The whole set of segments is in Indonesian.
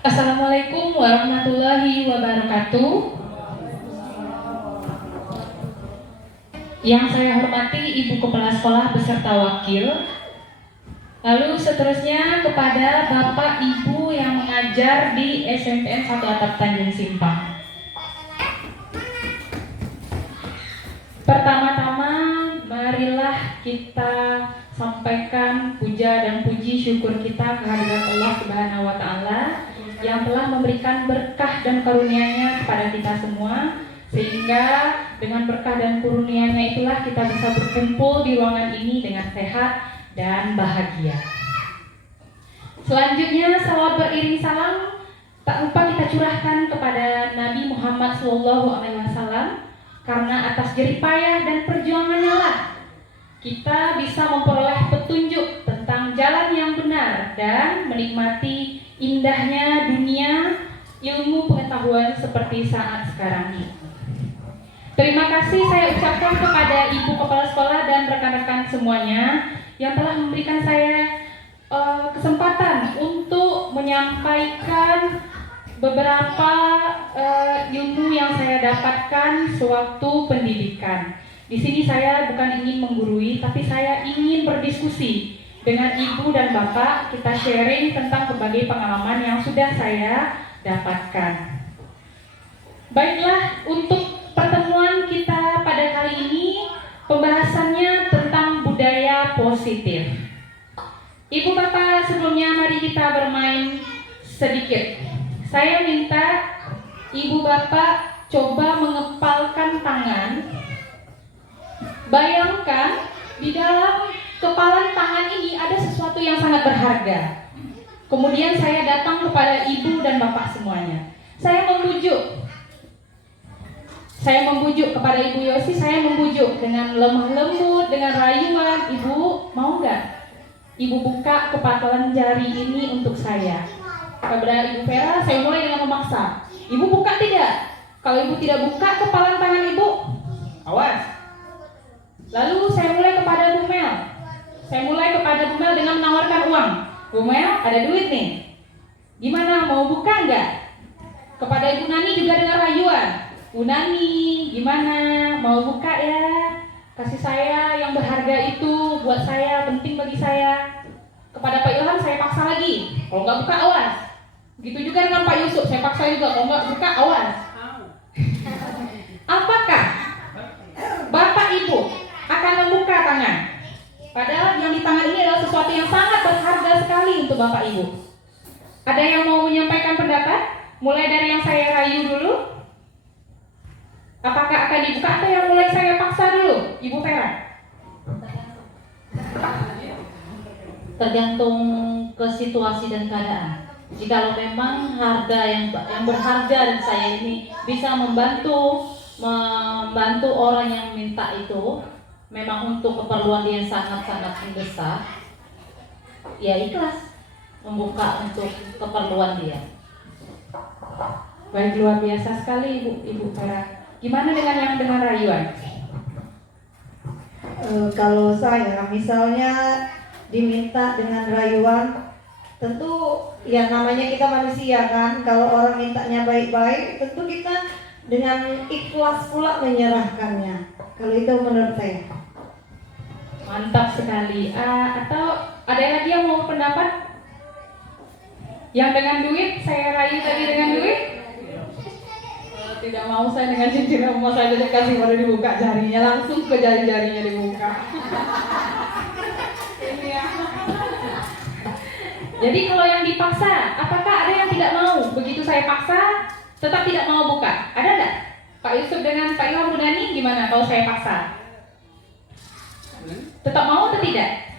Assalamualaikum warahmatullahi wabarakatuh. Yang saya hormati Ibu Kepala Sekolah beserta wakil. Lalu seterusnya kepada Bapak Ibu yang mengajar di SMPN 1 Atap Tanjung Simpang. Pertama-tama marilah kita sampaikan puja dan puji syukur kita kehadirat Allah Subhanahu wa taala yang telah memberikan berkah dan karunia-Nya kepada kita semua, sehingga dengan berkah dan karunia-Nya itulah kita bisa berkumpul di ruangan ini dengan sehat dan bahagia. Selanjutnya salawat beriring salam tak lupa kita curahkan kepada Nabi Muhammad SAW, karena atas jerih payah dan perjuangannya lah kita bisa memperoleh petunjuk tentang jalan yang benar dan menikmati indahnya dunia ilmu pengetahuan seperti saat sekarang ini. Terima kasih saya ucapkan kepada Ibu Kepala Sekolah dan rekan-rekan semuanya yang telah memberikan saya kesempatan untuk menyampaikan beberapa ilmu yang saya dapatkan sewaktu pendidikan. Di sini saya bukan ingin menggurui, tapi saya ingin berdiskusi dengan Ibu dan Bapak. Kita sharing tentang berbagai pengalaman yang sudah saya dapatkan. Baiklah, untuk pertemuan kita pada kali ini pembahasannya tentang budaya positif. Ibu Bapak, sebelumnya mari kita bermain sedikit. Saya minta Ibu Bapak coba mengepalkan tangan. Bayangkan di dalam kepalan tangan ini ada sesuatu yang sangat berharga. Kemudian saya datang kepada Ibu dan Bapak semuanya. Saya membujuk kepada Ibu Yosi, saya membujuk dengan lemah lembut, dengan rayuan. Ibu mau nggak? Ibu buka kepalan jari ini untuk saya. Kepada Ibu Vera, saya mulai dengan memaksa. Ibu buka tidak? Kalau Ibu tidak buka kepalan tangan Ibu, awas. Lalu saya mulai kepada Bu Mel. Saya mulai kepada Bu Mel dengan menawarkan uang. Bu Mel, ada duit nih. Gimana, mau buka nggak? Kepada Ibu Nani juga dengan rayuan. Bu Nani, gimana? Mau buka ya? Kasih saya yang berharga itu buat saya, penting bagi saya. Kepada Pak Ilham saya paksa lagi. Kalau nggak buka, awas. Begitu juga dengan Pak Yusuf, saya paksa juga. Kalau nggak buka, awas. Apakah Bapak Ibu akan membuka tangan? Padahal yang di tangan ini adalah sesuatu yang sangat berharga sekali untuk Bapak Ibu. Ada yang mau menyampaikan pendapat? Mulai dari yang saya rayu dulu. Apakah akan dibuka atau yang mulai saya paksa dulu? Ibu Vera. Tergantung ke situasi dan keadaan. Jikalau memang harga yang berharga dan saya ini bisa membantu orang yang minta itu, memang untuk keperluan dia yang sangat-sangat mendesak, ya ikhlas membuka untuk keperluan dia. Baik, luar biasa sekali Ibu Vera. Gimana dengan yang dengan rayuan? Kalau saya misalnya diminta dengan rayuan, tentu ya namanya kita manusia kan. Kalau orang mintanya baik-baik, tentu kita dengan ikhlas pula menyerahkannya. Kalau itu menurut saya. Mantap sekali. Atau ada lagi yang mau pendapat? Yang dengan duit, saya rayu tadi dengan duit? Tidak mau, saya dengan cincin emas saja dikasih, baru dibuka jarinya, langsung ke jari-jarinya dibuka. Ini ya. Jadi kalau yang dipaksa, apakah ada yang tidak mau? Begitu saya paksa, tetap tidak mau buka. Ada nggak? Pak Yusuf dengan Pak Ilham Budani gimana kalau saya paksa? Tetap mau atau tidak?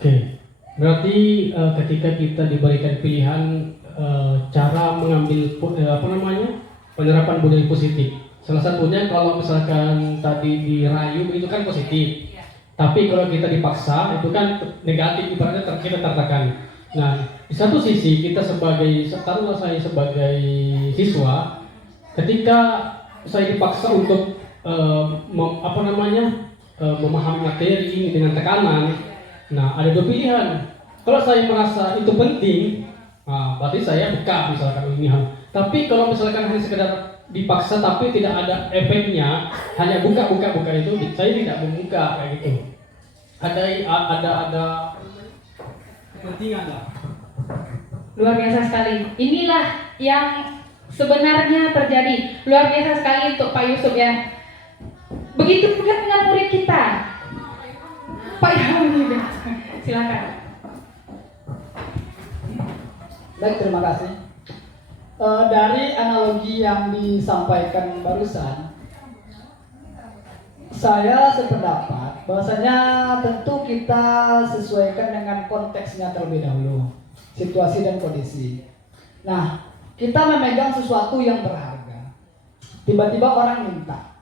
Oke, berarti ketika kita diberikan pilihan cara mengambil penerapan budaya positif, salah satunya kalau misalkan tadi dirayu itu kan positif, tapi kalau kita dipaksa itu kan negatif, ibaratnya kita tertekan. Nah, di satu sisi kita taruhlah saya sebagai siswa, ketika saya dipaksa untuk memahami materi ini dengan tekanan. Nah, ada dua pilihan. Kalau saya merasa itu penting, berarti saya buka misalkan ini hal. Tapi kalau misalkan hanya sekedar dipaksa tapi tidak ada efeknya, hanya buka itu, saya tidak membuka kayak gitu. Ada kepentingan lah. Luar biasa sekali. Inilah yang sebenarnya terjadi. Luar biasa sekali untuk Pak Yusuf ya. Begitu juga dengan murid kita. Pak Yusuf, silakan. Baik, terima kasih. Dari analogi yang disampaikan barusan, saya sependapat bahwasanya tentu kita sesuaikan dengan konteksnya terlebih dahulu, situasi dan kondisi. Nah, kita memegang sesuatu yang berharga, tiba-tiba orang minta.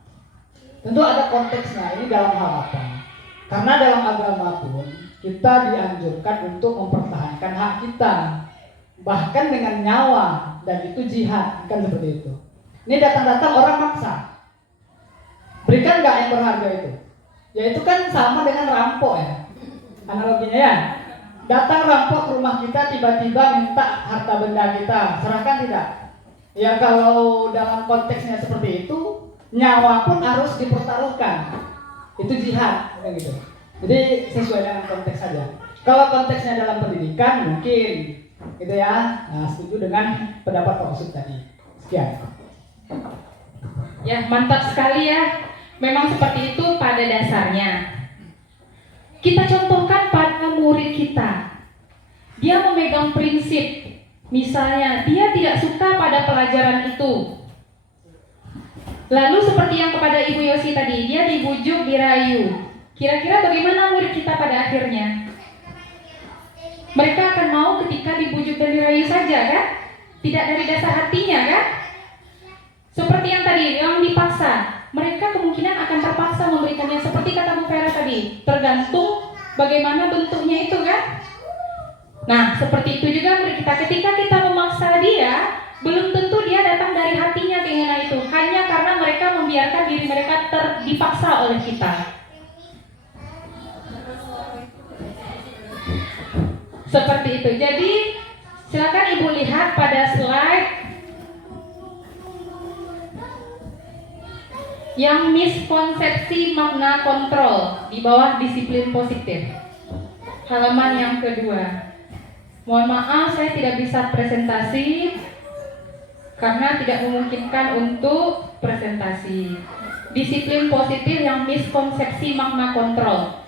Tentu ada konteksnya, ini dalam hal apa? Karena dalam agama pun kita dianjurkan untuk mempertahankan hak kita, bahkan dengan nyawa, dan itu jihad, kan seperti itu. Ini datang-datang orang maksa, berikan nggak yang berharga itu? Ya itu kan sama dengan rampok ya, analoginya ya. Datang rampok ke rumah kita, tiba-tiba minta harta benda kita, serahkan tidak? Ya kalau dalam konteksnya seperti itu, nyawa pun harus dipertaruhkan. Itu jihad, kan gitu. Jadi sesuai dengan konteks saja. Kalau konteksnya dalam pendidikan mungkin, gitu ya. Nah, setuju dengan pendapat Pak Yusuf tadi. Sekian. Ya, mantap sekali ya. Memang seperti itu pada dasarnya. Kita contohkan pada murid kita. Dia memegang prinsip. Misalnya, dia tidak suka pada pelajaran itu. Lalu seperti yang kepada Ibu Yosi tadi, dia dibujuk, dirayu. Kira-kira bagaimana murid kita pada akhirnya? Mereka akan mau ketika dibujuk dan dirayu saja kan? Tidak dari dasar hatinya kan? Seperti yang tadi, yang dipaksa. Mereka kemungkinan akan terpaksa memberikannya seperti kata Bu Vera tadi, tergantung bagaimana bentuknya itu kan. Nah, seperti itu juga murid kita, ketika kita memaksa dia, belum tentu dia datang dari hatinya keinginan itu, hanya karena mereka membiarkan diri mereka dipaksa oleh kita. Seperti itu. Jadi, silakan Ibu lihat pada slide yang miskonsepsi makna kontrol di bawah disiplin positif, halaman yang kedua. Mohon maaf saya tidak bisa presentasi karena tidak memungkinkan untuk presentasi. Disiplin positif yang miskonsepsi makna kontrol,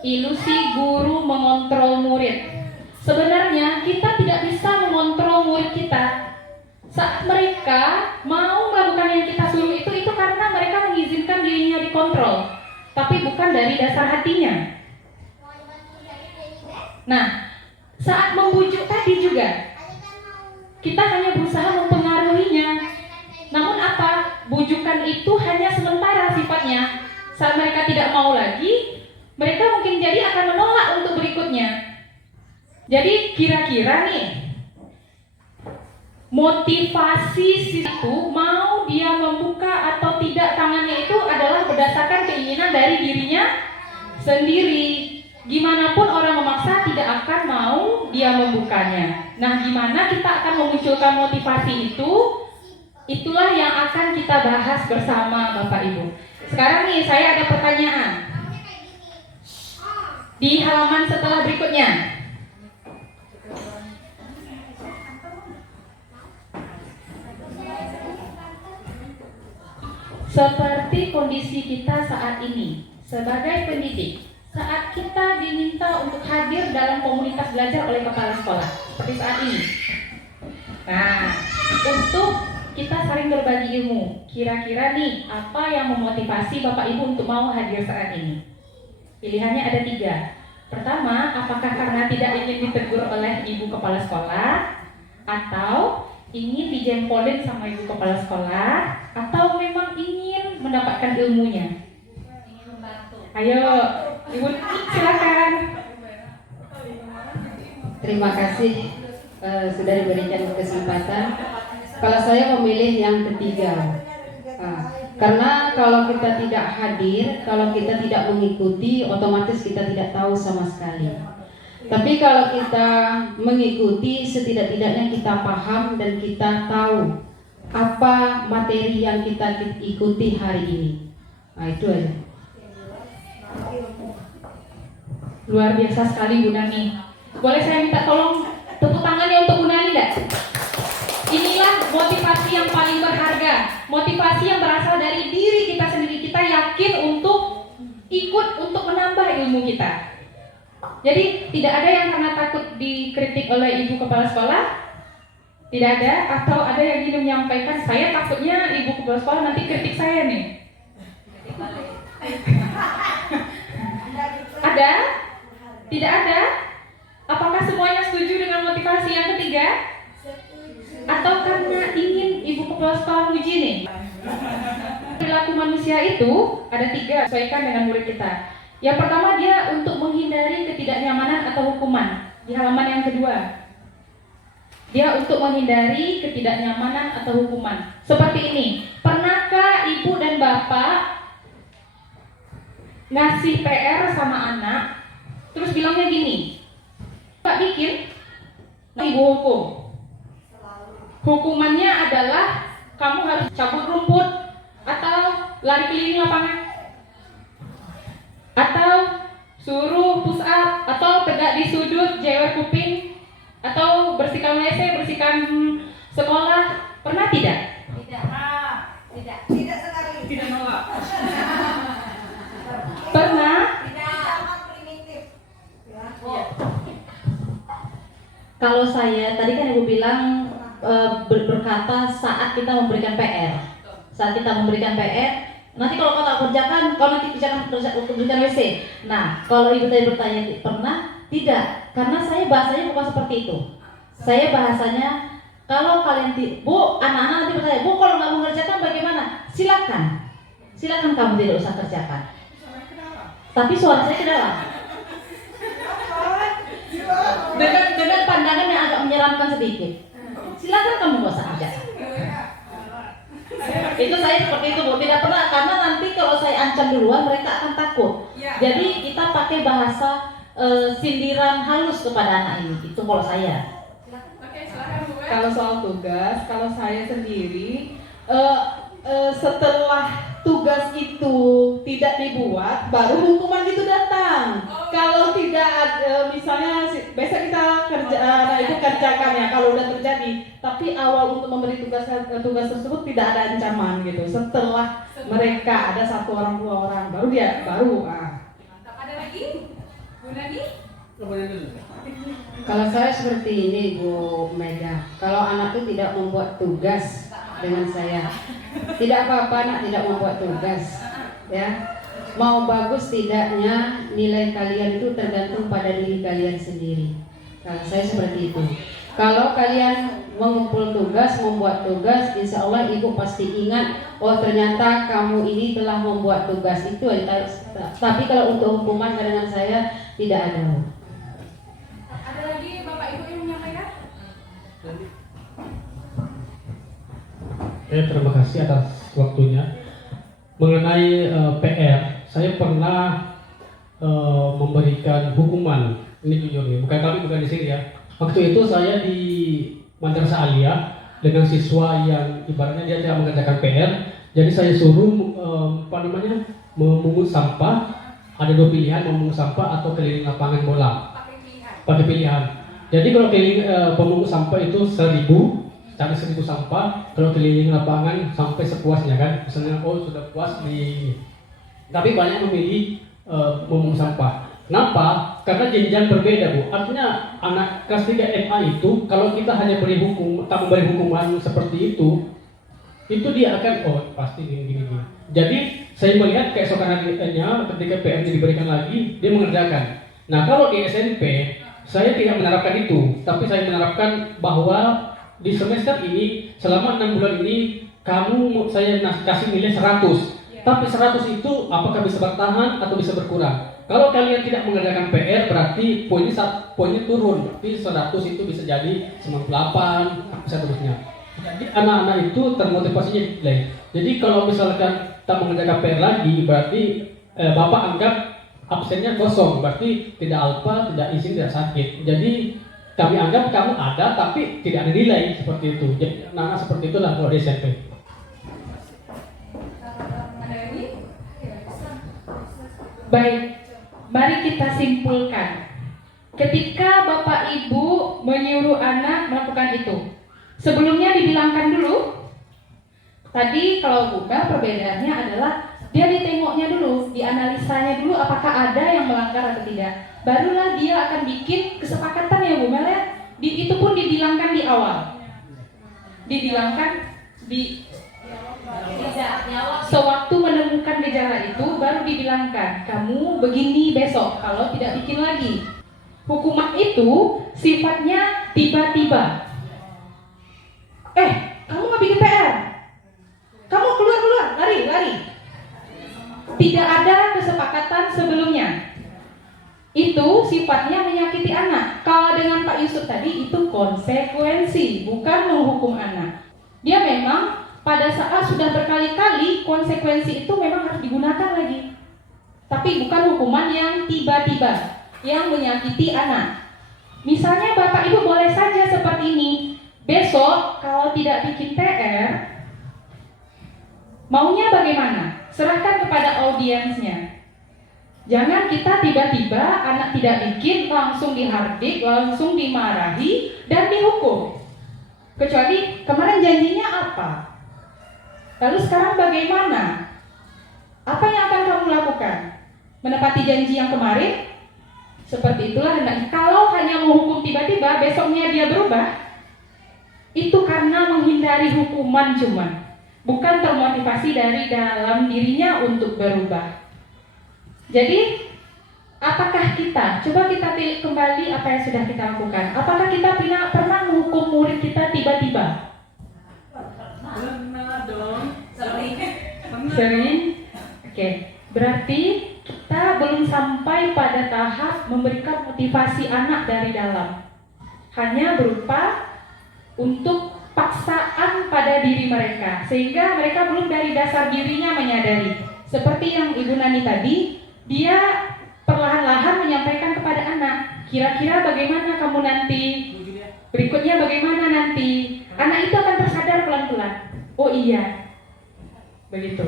ilusi guru mengontrol murid. Sebenarnya kita tidak bisa mengontrol murid kita. Saat mereka mau melakukan yang kita suruh itu karena mereka mengizinkan dirinya dikontrol, tapi bukan dari dasar hatinya. Nah, saat membujuk tadi juga, kita hanya berusaha mempengaruhinya. Namun apa? Bujukan itu hanya sementara sifatnya. Saat mereka tidak mau lagi, mereka mungkin jadi akan menolak untuk berikutnya. Jadi kira-kira nih, motivasi situ mau dia membuka atau tidak tangannya itu adalah berdasarkan keinginan dari dirinya sendiri. Gimana pun orang memaksa tidak akan mau dia membukanya. Nah, gimana kita akan memunculkan motivasi itu? Itulah yang akan kita bahas bersama Bapak Ibu. Sekarang nih saya ada pertanyaan di halaman setelah berikutnya. Seperti kondisi kita saat ini sebagai pendidik, saat kita diminta untuk hadir dalam komunitas belajar oleh kepala sekolah seperti saat ini. Nah, untuk kita saling berbagi ilmu, kira-kira nih apa yang memotivasi Bapak Ibu untuk mau hadir saat ini? Pilihannya ada 3. Pertama, apakah karena tidak ingin ditegur oleh ibu kepala sekolah, atau ingin dijempolin sama ibu kepala sekolah, atau memang ingin mendapatkan ilmunya? Ayo, Ibu silakan. Terima kasih sudah diberikan kesempatan. Kalau saya memilih yang ketiga, Karena kalau kita tidak hadir, kalau kita tidak mengikuti, otomatis kita tidak tahu sama sekali. Tapi kalau kita mengikuti, setidak-tidaknya kita paham dan kita tahu apa materi yang kita ikuti hari ini. Nah, itu aja. Luar biasa sekali Bu Nani. Boleh saya minta tolong tepuk tangannya untuk Bu Nani enggak? Inilah motivasi yang paling berharga, motivasi yang berasal dari diri kita sendiri. Kita yakin untuk ikut untuk menambah ilmu kita. Jadi tidak ada yang karena takut dikritik oleh ibu kepala sekolah, tidak ada, atau ada yang ingin menyampaikan saya takutnya ibu kepala sekolah nanti kritik saya nih. Ada? Tidak ada? Apakah semuanya setuju dengan motivasi yang ketiga? Atau karena ingin ibu kepala sekolah muji nih? Perilaku manusia itu ada 3, sesuaikan dengan murid kita. Yang pertama, dia untuk menghindari ketidaknyamanan atau hukuman. Di halaman yang kedua, dia untuk menghindari ketidaknyamanan atau hukuman. Seperti ini, pernahkah ibu dan bapak ngasih PR sama anak, terus bilangnya gini, Pak bikin, ibu hukum. Hukumannya adalah kamu harus cabut rumput atau lari keliling lapangan atau suruh push up atau tegak di sudut jewer kuping atau bersihkan WC, bersihkan sekolah. Pernah tidak? Tidak sekali. Tidak nolak. Pernah? Sangat primitif. Kalau saya tadi kan ibu bilang berkata saat kita memberikan PR, nanti kalau kau tak kerjakan, kau nanti kerjakan WC. Nah, kalau ibu tadi bertanya pernah, tidak, karena saya bahasanya bukan seperti itu. Saya bahasanya kalau kalian bu, anak-anak nanti bertanya, bu kalau nggak mengerjakan bagaimana? Silakan kamu tidak usah kerjakan. Tapi suara saya ke dalam. Dengan pandangan yang agak menyeramkan sedikit. Silakan kamu nggak usah kerjakan. Itu saya seperti itu bu, tidak pernah, karena nanti kalau saya ancam duluan mereka akan takut. Jadi kita pakai bahasa sindiran halus kepada anak ini. Itu kalau saya. Kalau soal tugas, kalau saya sendiri setelah tugas itu tidak dibuat, baru hukuman itu datang. Kalau tidak, misalnya besok kita itu kerjakan ya kalau udah terjadi. Tapi awal untuk memberi tugas tersebut tidak ada ancaman gitu. Setelah mereka ada 1 orang 2 orang, baru dia baru. Mantap. Ada lagi? Bu Nani? Kalau saya seperti ini Bu Mega, kalau anak itu tidak membuat tugas dengan saya, tidak apa-apa anak tidak membuat tugas, ya. Mau bagus tidaknya nilai kalian itu tergantung pada diri kalian sendiri. Kalau saya seperti itu. Kalau kalian mengumpul tugas, membuat tugas, insya Allah ibu pasti ingat, oh ternyata kamu ini telah membuat tugas itu. Tapi kalau untuk hukuman dengan saya tidak ada. Ada lagi Bapak Ibu yang menyampaikan? Terima kasih atas waktunya. Mengenai PR, saya pernah memberikan hukuman. Ini jujur nih, bukan di sini ya. Waktu itu saya di Madrasah Aliyah dengan siswa yang ibaratnya dia tidak mengerjakan PR. Jadi saya suruh memungut sampah. Ada 2 pilihan, memungut sampah atau keliling lapangan bola. Pakai pilihan. Jadi kalau keliling pemungut sampah itu 1.000, cari 1.000 sampah. Kalau keliling lapangan sampai sepuasnya kan. Misalnya sudah puas tapi banyak memilih memungut sampah. Kenapa? Karena jenjang berbeda Bu. Artinya anak kelas 3 MA itu kalau kita hanya memberi hukuman seperti itu dia akan pasti gini. Jadi saya melihat keesokan harinya ketika PR diberikan lagi dia mengerjakan. Nah kalau di SMP saya tidak menerapkan itu, tapi saya menerapkan bahwa di semester ini selama 6 bulan ini saya kasih nilai 100. Tapi 100 itu apakah bisa bertahan atau bisa berkurang? Kalau kalian tidak mengerjakan PR berarti poinnya turun. Berarti 100 itu bisa jadi 98 seterusnya. Jadi anak-anak itu termotivasinya nilai. Jadi kalau misalkan tak mengerjakan PR lagi, berarti Bapak anggap absennya kosong, berarti tidak alfa, tidak izin, tidak sakit. Jadi kami anggap kamu ada tapi tidak ada nilai, seperti itu. Jadi nah seperti itulah kalau di SMP. Baik, mari kita simpulkan. Ketika Bapak Ibu menyuruh anak melakukan itu, sebelumnya dibilangkan dulu. Tadi kalau buka perbedaannya adalah dia ditengoknya dulu, dianalisanya dulu apakah ada yang melanggar atau tidak. Barulah dia akan bikin kesepakatan ya Bu Mel ya. Itu pun dibilangkan di awal. Dibilangkan di sewaktu menemukan gejala itu baru dibilangkan kamu begini besok kalau tidak bikin lagi. Hukuman itu sifatnya tiba-tiba. Kamu nggak bikin PR? Kamu keluar, lari. Tidak ada kesepakatan sebelumnya. Itu sifatnya menyakiti anak. Kalau dengan Pak Yusuf tadi itu konsekuensi, bukan menghukum anak. Dia memang pada saat sudah berkali-kali konsekuensi itu memang harus digunakan lagi. Tapi bukan hukuman yang tiba-tiba, yang menyakiti anak. Misalnya Bapak Ibu boleh saja seperti ini. Besok kalau tidak bikin PR, maunya bagaimana? Serahkan kepada audiensnya. Jangan kita tiba-tiba anak tidak bikin langsung dihardik, langsung dimarahi dan dihukum. Kecuali kemarin janjinya apa? Lalu sekarang bagaimana? Apa yang akan kamu lakukan? Menepati janji yang kemarin? Seperti itulah hendaknya. Kalau hanya menghukum tiba-tiba, besoknya dia berubah, itu karena menghindari hukuman cuma, bukan termotivasi dari dalam dirinya untuk berubah. Jadi, apakah kita, coba kita tilik kembali apa yang sudah kita lakukan. Apakah kita pernah menghukum murid kita tiba-tiba? Pernah dong. Sering? Oke. Berarti kita belum sampai pada tahap memberikan motivasi anak dari dalam. Hanya berupa untuk paksaan pada diri mereka, sehingga mereka belum dari dasar dirinya menyadari. Seperti yang Ibu Nani tadi, dia perlahan-lahan menyampaikan kepada anak, kira-kira bagaimana kamu nanti, berikutnya bagaimana nanti. Anak itu akan tersadar pelan-pelan. Oh iya, begitu.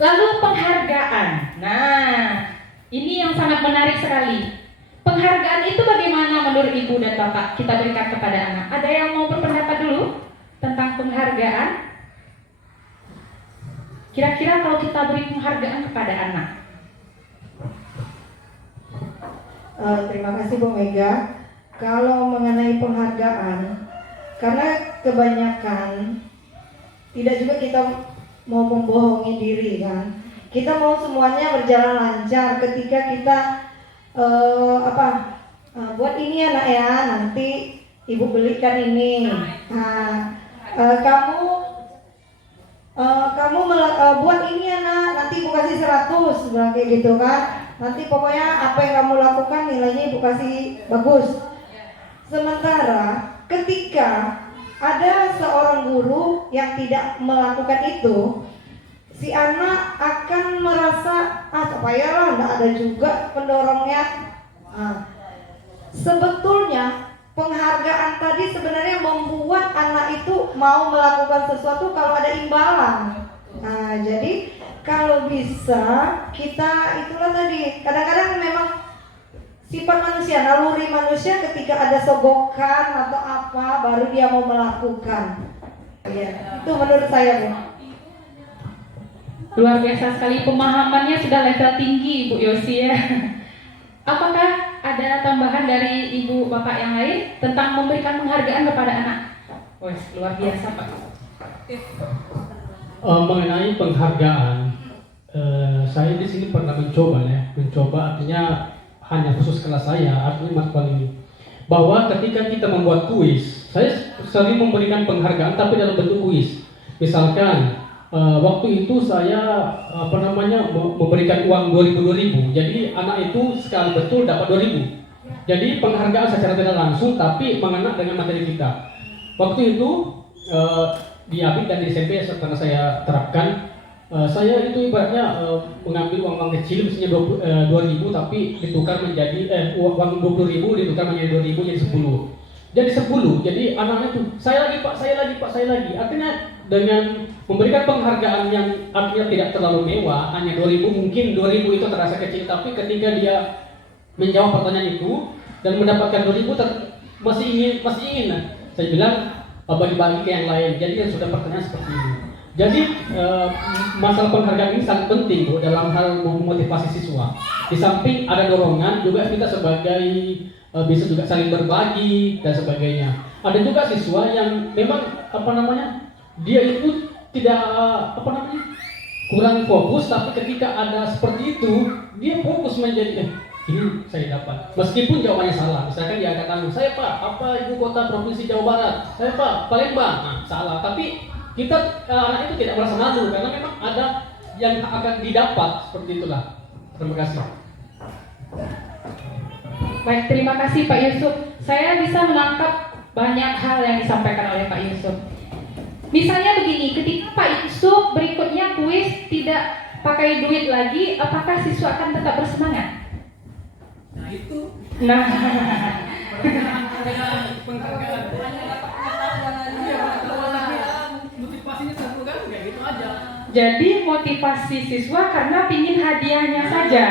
Lalu penghargaan. Nah, ini yang sangat menarik sekali. Penghargaan itu bagaimana menurut Ibu dan Bapak kita berikan kepada anak? Ada yang mau berpendapat dulu tentang penghargaan? Kira-kira kalau kita beri penghargaan kepada anak? Terima kasih Bu Mega. Kalau mengenai penghargaan, karena kebanyakan tidak juga kita mau membohongi diri kan. Kita mau semuanya berjalan lancar ketika kita buat ini ya nak ya, nanti ibu belikan ini. Nah, kamu buat ini ya nak, nanti ibu kasih 100, bilang kayak gitu kan. Nanti pokoknya apa yang kamu lakukan nilainya ibu kasih bagus. Sementara ketika ada seorang guru yang tidak melakukan itu, si anak akan merasa payahlah, nggak ada juga pendorongnya. Sebetulnya penghargaan tadi sebenarnya membuat anak itu mau melakukan sesuatu kalau ada imbalan. Jadi kalau bisa kita itulah tadi, kadang-kadang memang sifat manusia, naluri manusia ketika ada sogokan atau apa baru dia mau melakukan. Ya, itu menurut saya Bu. Luar biasa sekali, pemahamannya sudah level tinggi Ibu Yosi ya. Apakah ada tambahan dari Ibu Bapak yang lain tentang memberikan penghargaan kepada anak? Wes, luar biasa Pak. Mengenai penghargaan, saya di sini pernah mencoba artinya hanya khusus kelas saya, artinya matkul ini, bahwa ketika kita membuat kuis, saya sering memberikan penghargaan tapi dalam bentuk kuis. Misalkan waktu itu saya memberikan uang 2.000, jadi anak itu sekali betul dapat 2.000. Jadi penghargaan secara tidak langsung tapi mengena dengan materi kita. Waktu itu di ABIK dan di SMP setelah saya terapkan, saya itu ibaratnya mengambil uang kecil misalnya 2.000 tapi ditukar menjadi uang 20.000 ditukar menjadi 2.000 jadi 10. Jadi 10. Jadi anak-anak itu saya lagi Pak, saya lagi Pak, saya lagi. Artinya dengan memberikan penghargaan yang artinya tidak terlalu mewah, hanya 2.000, mungkin 2.000 itu terasa kecil, tapi ketika dia menjawab pertanyaan itu dan mendapatkan 2.000 masih ingin. Nah, saya bilang bagi-bagi ke yang lain. Jadi yang sudah pertanyaan seperti ini. Jadi masalah penghargaan ini sangat penting Bu dalam hal memotivasi siswa. Di samping ada dorongan juga kita sebagai bisa juga saling berbagi dan sebagainya. Ada juga siswa yang memang dia itu tidak kurang fokus, tapi ketika ada seperti itu dia fokus menjadi ini saya dapat. Meskipun jawabannya salah, misalkan dia katakan saya Pak ibu kota provinsi Jawa Barat, saya Pak Palembang, nah salah. Tapi kita anak itu tidak merasa malu karena memang ada yang akan didapat seperti itulah. Terima kasih. Baik, terima kasih Pak Yusuf. Saya bisa menangkap banyak hal yang disampaikan oleh Pak Yusuf. Misalnya begini, ketika Pak Yusuf berikutnya kuis tidak pakai duit lagi, apakah siswa akan tetap bersemangat? Nah itu. Nah, motivasinya satu kan kayak gitu aja. jadi motivasi siswa karena pingin hadiahnya saja.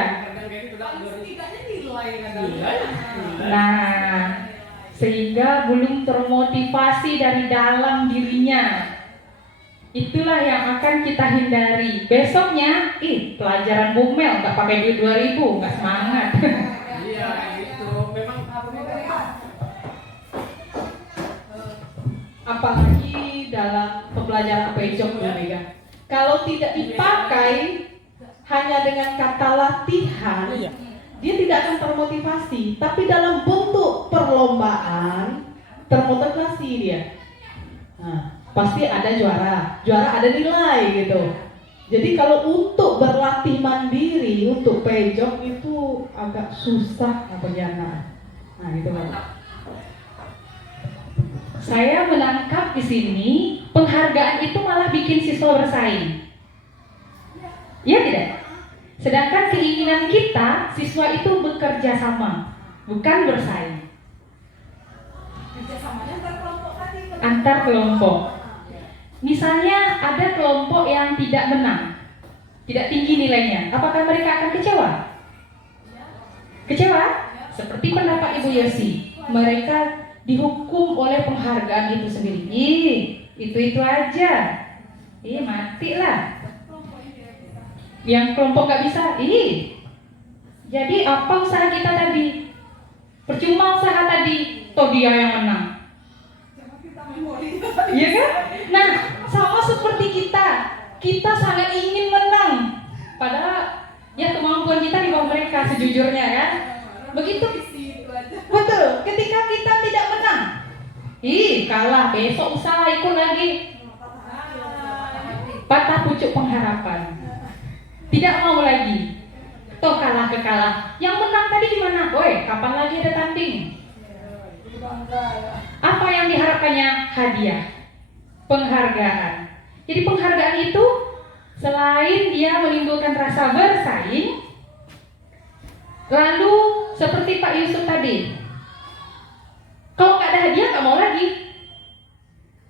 Nah, sehingga belum termotivasi dari dalam dirinya. Itulah yang akan kita hindari. Besoknya, pelajaran bumel, nggak pakai duit 2.000, nggak semangat. Iya, gitu. Memang Apalagi dalam pembelajaran pejok Bu Mega. Kalau tidak dipakai hanya dengan kata latihan, dia tidak akan termotivasi. Tapi dalam bentuk perlombaan, termotivasi dia. Nah, pasti ada juara ada nilai gitu. Jadi kalau untuk berlatih mandiri untuk pejok itu agak susah apa. Nah, gitu Pak. Saya menangkap di sini penghargaan itu malah bikin siswa bersaing. Iya tidak? Sedangkan keinginan kita siswa itu bekerja sama, bukan bersaing. Antar kelompok. Misalnya ada kelompok yang tidak menang, tidak tinggi nilainya, apakah mereka akan kecewa? Kecewa? Seperti pendapat Ibu Yosi, mereka dihukum oleh penghargaan itu sendiri. Itu aja. Matilah. Yang kelompok gak bisa, jadi apa usaha kita tadi? Percuma usaha tadi, toh dia yang menang. Iya kan? Nah, sama seperti kita sangat ingin menang. Padahal ya kemampuan kita di bawah mereka sejujurnya kan. Begitu. Betul, ketika kita tidak menang, kalah, besok usaha ikut lagi. Patah pucuk pengharapan. Tidak mau lagi. Toh kalah. Yang menang tadi gimana? Kapan lagi ada tanding? Apa yang diharapkannya? Hadiah, penghargaan. Jadi penghargaan itu selain dia menimbulkan rasa bersaing, lalu seperti Pak Yusuf tadi, kalau nggak ada hadiah nggak mau lagi,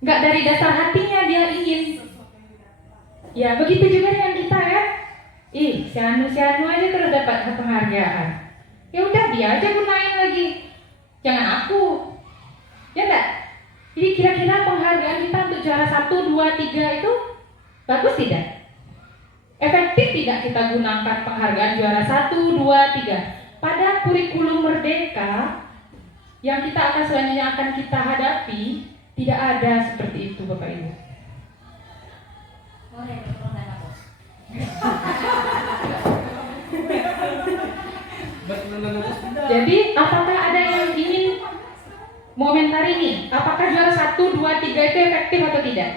nggak dari dasar hatinya dia ingin. Ya begitu juga dengan kita ya. Si anu aja terus dapat penghargaan. Ya udah dia aja gunain lagi, jangan aku. Ya enggak? Jadi kira-kira penghargaan kita untuk juara 1, 2, 3 itu bagus tidak? Efektif tidak kita gunakan penghargaan juara 1, 2, 3? Pada kurikulum merdeka yang kita akan selanjutnya akan kita hadapi, tidak ada seperti itu Bapak Ibu. Jadi apakah ada yang ingin mengomentari ini? Apakah juara 1, 2, 3 itu efektif atau tidak?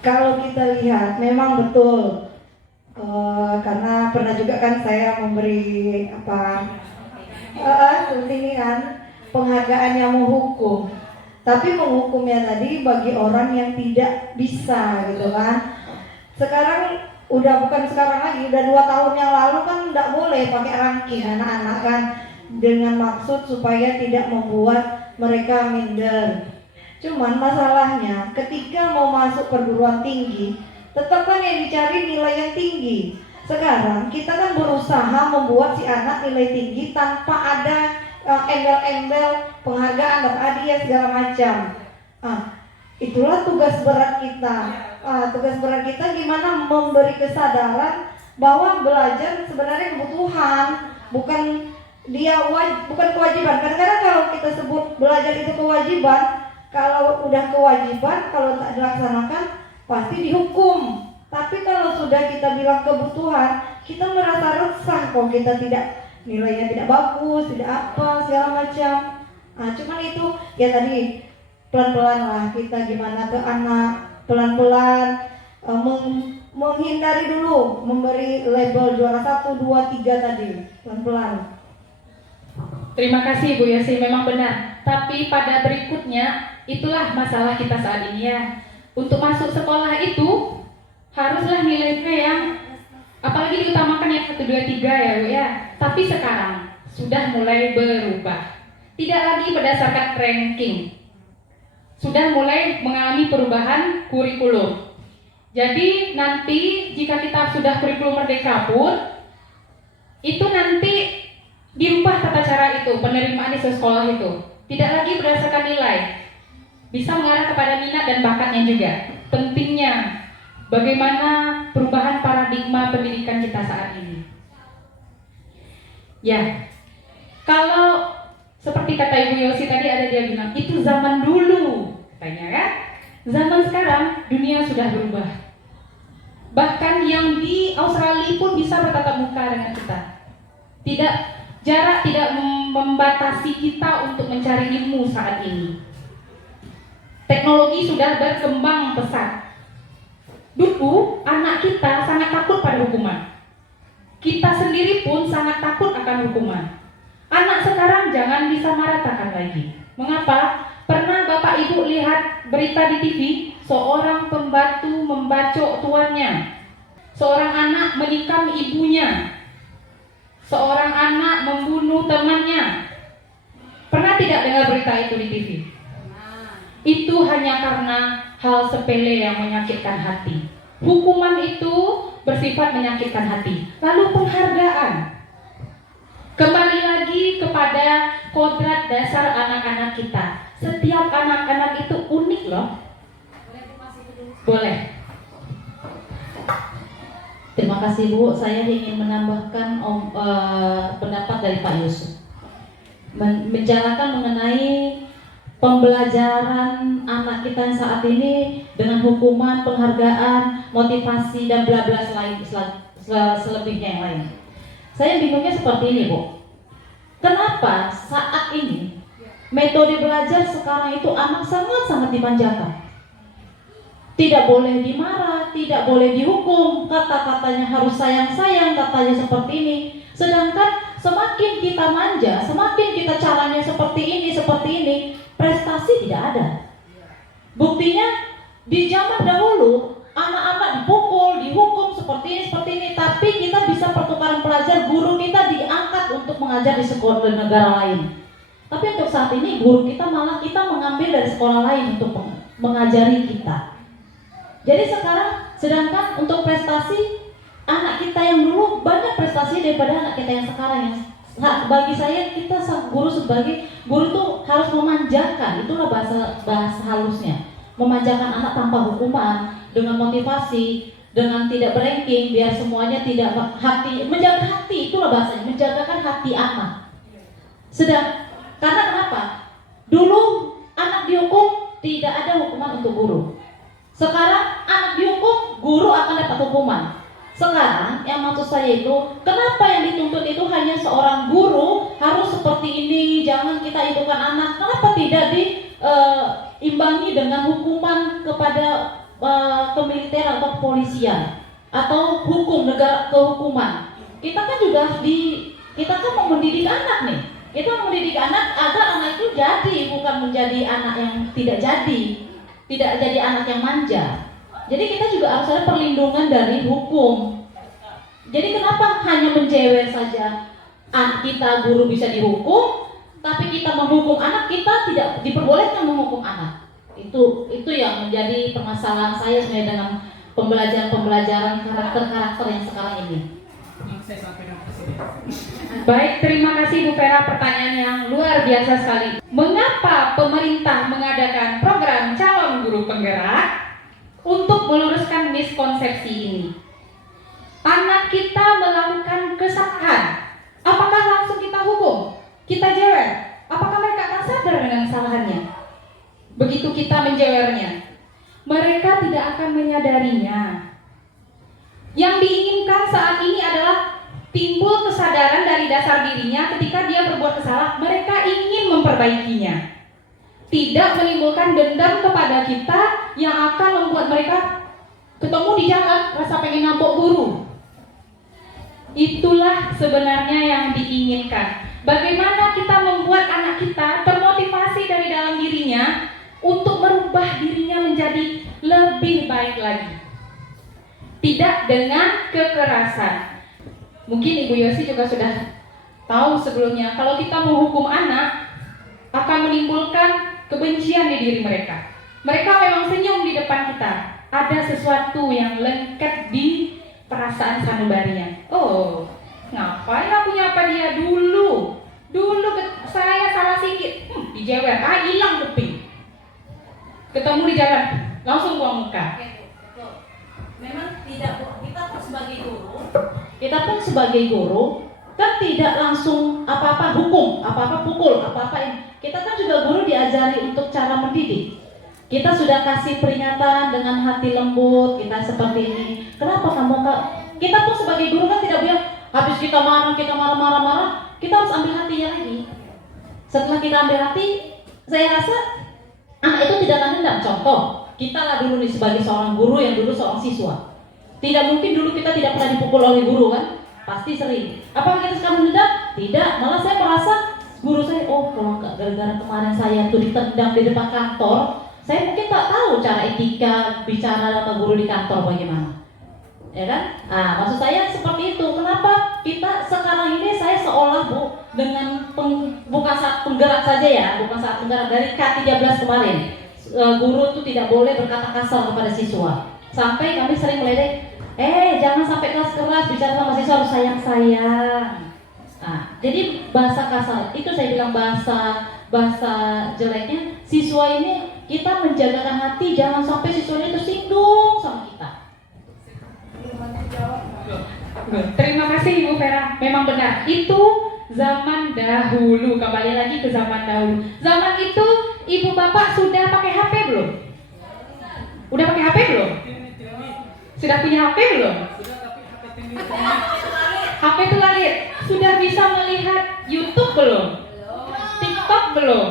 Kalau kita lihat memang betul, karena pernah juga kan saya memberi suntingan penghargaan yang menghukum. Tapi menghukumnya tadi bagi orang yang tidak bisa gitu kan. Sekarang udah bukan sekarang lagi, udah 2 tahun yang lalu kan nggak boleh pakai ranking anak-anak kan, dengan maksud supaya tidak membuat mereka minder. Cuman masalahnya ketika mau masuk perguruan tinggi, tetap kan yang dicari nilai yang tinggi. Sekarang kita kan berusaha membuat si anak nilai tinggi tanpa ada embel-embel penghargaan dapat hadiah segala macam. Itulah tugas berat kita. Tugas berat kita gimana memberi kesadaran bahwa belajar sebenarnya kebutuhan, bukan bukan kewajiban. Kadang-kadang kalau kita sebut belajar itu kewajiban, kalau udah kewajiban, kalau tak dilaksanakan pasti dihukum. Tapi kalau sudah kita bilang kebutuhan, kita merasa resah kalau kita nilainya tidak bagus, tidak apa segala macam. Cuman itu ya tadi pelan-pelan lah kita gimana ke anak, pelan-pelan menghindari dulu memberi label juara 1, 2, 3 tadi, pelan-pelan. Terima kasih Bu Yosi, memang benar. Tapi pada berikutnya, itulah masalah kita saat ini ya. Untuk masuk sekolah itu haruslah nilainya yang, apalagi diutamakan yang 1, 2, 3 ya Bu ya. Tapi sekarang sudah mulai berubah. Tidak lagi berdasarkan ranking. Sudah mulai mengalami perubahan kurikulum. Jadi nanti jika kita sudah kurikulum Merdeka pun, itu nanti dirubah tata cara itu, penerimaan di sekolah itu. Tidak lagi berdasarkan nilai. Bisa mengarah kepada minat dan bakatnya juga. Pentingnya bagaimana perubahan paradigma pendidikan kita saat ini. Ya, kalau seperti kata Ibu Yosi tadi ada dia bilang, itu zaman dulu, katanya kan? Zaman sekarang dunia sudah berubah. Bahkan yang di Australia pun bisa bertatap muka dengan kita. Jarak tidak membatasi kita untuk mencari ilmu saat ini. Teknologi sudah berkembang pesat. Dulu anak kita sangat takut pada hukuman. Kita sendiri pun sangat takut akan hukuman. Anak sekarang jangan disamaratakan lagi. Mengapa? Pernah Bapak Ibu lihat berita di TV, seorang pembantu membacok tuannya, seorang anak menikam ibunya, seorang anak membunuh temannya. Pernah tidak dengar berita itu di TV? Itu hanya karena hal sepele yang menyakitkan hati. Hukuman itu bersifat menyakitkan hati. Lalu penghargaan. Kembali lagi kepada kodrat dasar anak-anak kita. Setiap anak-anak itu unik loh. Boleh. Terima kasih Bu, saya ingin menambahkan pendapat dari Pak Yusuf. Membicarakan mengenai pembelajaran anak kita yang saat ini dengan hukuman, penghargaan, motivasi dan bla bla selebihnya yang lain. Saya bingungnya seperti ini Bu. Kenapa saat ini metode belajar sekarang itu anak sangat-sangat dimanjakan? Tidak boleh dimarah, tidak boleh dihukum, kata-katanya harus sayang-sayang, katanya seperti ini. Sedangkan semakin kita manja, semakin kita caranya seperti ini, prestasi tidak ada. Buktinya di zaman dahulu anak-anak dipukul, dihukum seperti ini, tapi kita bisa pertukaran pelajar, guru kita diangkat untuk mengajar di sekolah di negara lain. Tapi untuk saat ini guru kita malah kita mengambil dari sekolah lain untuk mengajari kita. Jadi sekarang, sedangkan untuk prestasi anak kita yang dulu banyak prestasi daripada anak kita yang sekarang. Yang bagi saya kita guru sebagai guru itu harus memanjakan, itulah bahasa halusnya, memanjakan anak tanpa hukuman, dengan motivasi, dengan tidak beranking, biar semuanya tidak menjaga hati, itulah bahasanya, menjagakan hati anak. Karena kenapa? Dulu anak dihukum tidak ada hukuman untuk guru. Sekarang anak dihukum, guru akan dapat hukuman. Sekarang yang maksud saya itu, kenapa yang dituntut itu hanya seorang guru harus seperti ini, jangan kita hidupkan anak. Kenapa tidak diimbangi dengan hukuman kepada kemiliteran atau kepolisian atau hukum negara kehukuman? Kita kan juga kita kan mau mendidik anak nih. Kita mendidik anak agar anak itu jadi, bukan menjadi anak yang tidak jadi anak yang manja. Jadi kita juga harus ada perlindungan dari hukum. Jadi kenapa hanya menjewer saja anak kita, guru bisa dihukum, tapi kita menghukum anak, kita tidak diperbolehkan menghukum anak. Itu yang menjadi permasalahan saya sebenarnya dengan pembelajaran karakter yang sekarang ini. Baik, terima kasih Bu Vera, pertanyaan yang luar biasa sekali. Mengapa pemerintah mengadakan program calon guru penggerak untuk meluruskan miskonsepsi ini? Anak kita melakukan kesalahan, apakah langsung kita hukum? Kita jewer? Apakah mereka akan sadar dengan kesalahannya? Begitu kita menjewernya, mereka tidak akan menyadarinya. Yang diinginkan saat ini adalah timbul kesadaran dari dasar dirinya ketika dia berbuat kesalahan, mereka ingin memperbaikinya. Tidak menimbulkan dendam kepada kita yang akan membuat mereka ketemu di jalan rasa pengen nampok guru. Itulah sebenarnya yang diinginkan. Bagaimana kita membuat anak kita termotivasi dari dalam dirinya untuk merubah dirinya menjadi lebih baik lagi. Tidak dengan kekerasan. Mungkin Ibu Yosi juga sudah tahu sebelumnya, kalau kita menghukum anak akan menimbulkan kebencian di diri mereka. Mereka memang senyum di depan kita, ada sesuatu yang lengket di perasaan sanubarinya. Oh, ngapain aku nyapa dia dulu saya salah sikit, dijewer, hilang kuping. Ketemu di jalan, langsung buang muka. Memang tidak, kita pun sebagai guru kan tidak langsung apa-apa hukum, apa-apa pukul, apa-apa ini. Kita kan juga guru diajari untuk cara mendidik. Kita sudah kasih peringatan dengan hati lembut, kita seperti ini. Kenapa kamu kita pun sebagai guru kan tidak bilang habis kita marah, kita harus ambil hatinya lagi. Setelah kita ambil hati, saya rasa anak itu tidak akan dendam. Contoh, kita lah dulu nih sebagai seorang guru yang dulu seorang siswa. Tidak mungkin dulu kita tidak pernah dipukul oleh guru kan? Pasti sering. Apakah kita sekarang dendam? Tidak, malah saya merasa guru saya, oh kalau nggak gara-gara kemarin saya tuh ditendang di depan kantor, saya mungkin tak tahu cara etika bicara sama guru di kantor bagaimana. Ya kan? Nah, maksud saya seperti itu. Kenapa kita sekarang ini saya seolah dengan bukan saat penggerak saja ya, bukan saat penggerak dari K13 kemarin. Guru itu tidak boleh berkata kasar kepada siswa. Sampai kami sering meledek, jangan sampai keras-keras bicara sama siswa, harus sayang-sayang. Nah, jadi bahasa kasar itu saya bilang bahasa jeleknya siswa ini kita menjagakan hati jangan sampai siswa ini tersinggung sama kita. Terima kasih Ibu Vera, memang benar itu zaman dahulu. Kembali lagi ke zaman dahulu. Zaman itu ibu bapak sudah pakai HP belum? Udah pakai HP belum? Sudah punya HP belum? HP itu langit. Sudah bisa melihat YouTube belum? TikTok belum?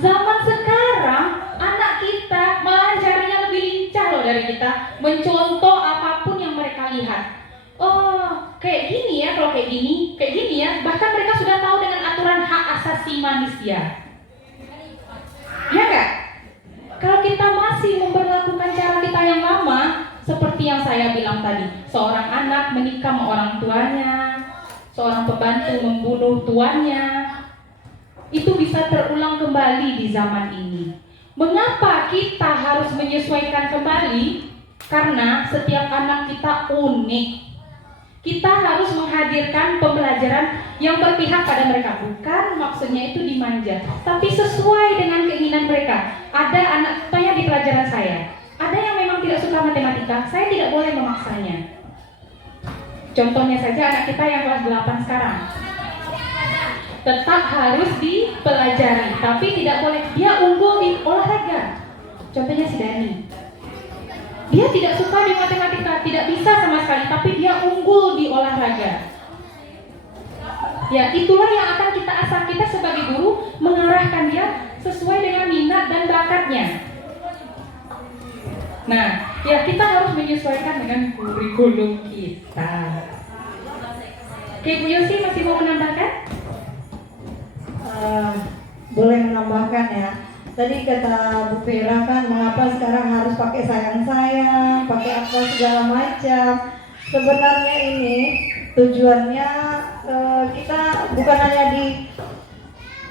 Zaman sekarang anak kita malah caranya lebih lincah loh dari kita, mencontoh apapun yang mereka lihat. Oh, kayak gini ya, kalau kayak gini ya. Bahkan mereka sudah tahu dengan aturan hak asasi manusia. Ya nggak? Kalau kita masih memperlakukan cara kita yang lama, seperti yang saya bilang tadi, seorang anak menikah sama orang tuanya, seorang pembantu membunuh tuannya, itu bisa terulang kembali di zaman ini. Mengapa kita harus menyesuaikan kembali? Karena setiap anak kita unik. Kita harus menghadirkan pembelajaran yang berpihak pada mereka. Bukan maksudnya itu dimanja, tapi sesuai dengan keinginan mereka. Ada anak saya di pelajaran saya, ada yang memang tidak suka matematika, saya tidak boleh memaksanya. Contohnya saja anak kita yang kelas 8 sekarang, tetap harus dipelajari, tapi tidak boleh. Dia unggul di olahraga. Contohnya si Dani. Dia tidak suka di matematika, tidak bisa sama sekali, tapi dia unggul di olahraga. Ya, itulah yang akan kita asah. Kita sebagai guru mengarahkan dia sesuai dengan minat dan bakatnya. Nah, ya kita harus menyesuaikan dengan kurikulum kita. Oke, Bu Yosi masih mau menambahkan? Boleh menambahkan ya. Tadi kata Bu Vera kan, mengapa sekarang harus pakai sayang-sayang, pakai apa segala macam. Sebenarnya ini tujuannya kita bukan hanya di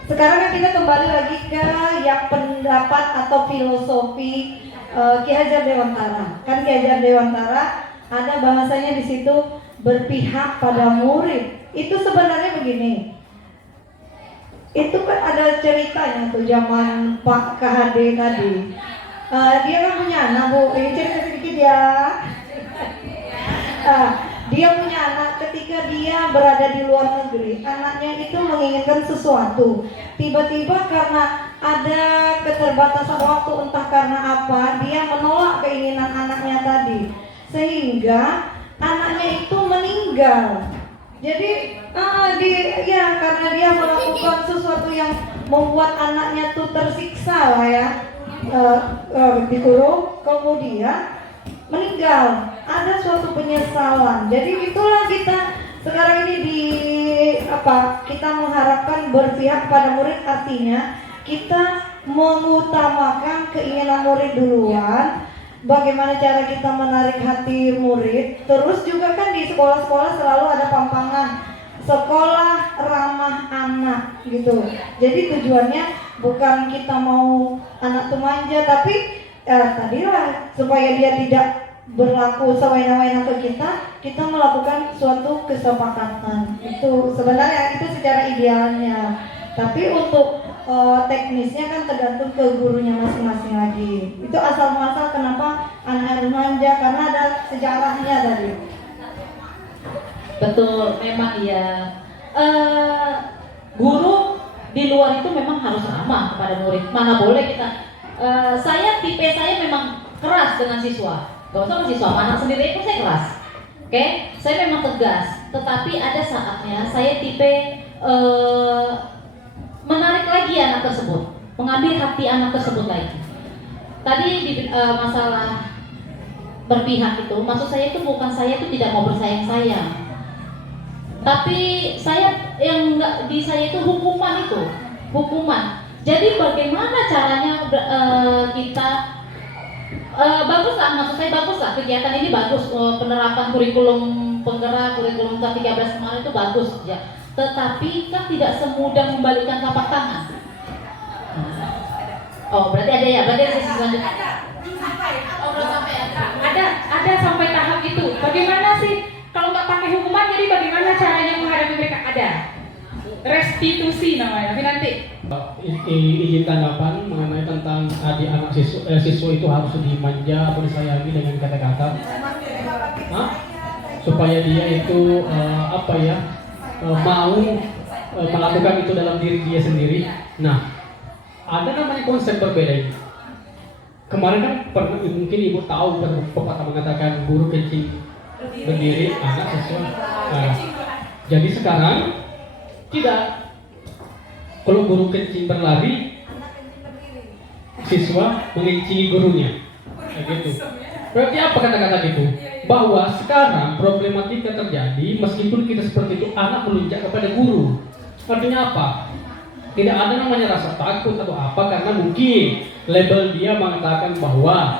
sekarang kan kita kembali lagi ke yang pendapat atau filosofi Ki Hajar Dewantara. Kan Ki Hajar Dewantara ada bahasanya di situ berpihak pada murid. Itu sebenarnya begini. Itu kan ada ceritanya tuh zaman Pak KHD tadi. Dia kan punya anak, Bu. Ini cerita sedikit ya. Dia punya anak ketika dia berada di luar negeri. Anaknya itu menginginkan sesuatu. Tiba-tiba karena ada keterbatasan waktu, entah karena apa, dia menolak keinginan anaknya tadi. Sehingga anaknya itu meninggal. Jadi karena dia melakukan sesuatu yang membuat anaknya tuh tersiksa lah ya, dikurung, kemudian meninggal. Ada suatu penyesalan. Jadi itulah kita sekarang ini kita mengharapkan berpihak pada murid, artinya kita mengutamakan keinginan murid duluan. Bagaimana cara kita menarik hati murid. Terus juga kan di sekolah-sekolah selalu ada pampangan sekolah ramah anak gitu. Jadi tujuannya bukan kita mau anak tuh manja, tapi tadilah supaya dia tidak berlaku sewena-wena ke kita melakukan suatu kesepakatan. Itu sebenarnya itu secara idealnya. Tapi untuk teknisnya kan tergantung ke gurunya masing-masing lagi. Itu asal muasal kenapa anak harus manja, karena ada sejarahnya tadi. Betul, memang ya. Guru di luar itu memang harus ramah kepada murid. Mana boleh kita. Tipe saya memang keras dengan siswa. Gak usah siswa, anak sendiri pun saya keras. Oke, saya memang tegas. Tetapi ada saatnya saya tipe menarik lagi anak tersebut, mengambil hati anak tersebut lagi. Tadi di masalah berpihak itu, maksud saya itu bukan saya itu tidak mau bersayang-sayang, tapi saya yang enggak di saya itu hukuman. Jadi bagaimana caranya kita baguslah, maksud saya baguslah kegiatan ini bagus, penerapan kurikulum penggerak, kurikulum 13 kemarin itu bagus ya. Tetapi kan tidak semudah membalikkan telapak tangan. Oh, berarti ada ya, berarti ada sesi selanjutnya. Ada sampai tahap itu. Bagaimana sih kalau nggak pakai hukuman? Jadi bagaimana caranya menghadapi mereka? Ada restitusi namanya. Nanti izin tanggapan mengenai tentang anak siswa itu harus dimanja atau disayangi dengan kata-kata, supaya dia itu mau melakukan itu dalam diri dia sendiri. Nah, ada namanya konsep berbeda. Kemarin kan mungkin ibu tahu pepatah mengatakan guru kencing berdiri, anak siswa. Jadi sekarang tidak. Kalau guru kencing berlari, siswa mengencingi gurunya. Gitu. Berarti apa kata-kata gitu? Bahwa sekarang problematika terjadi meskipun kita seperti itu, anak melunjak kepada guru. Artinya apa? Tidak ada namanya rasa takut atau apa, karena mungkin label dia mengatakan bahwa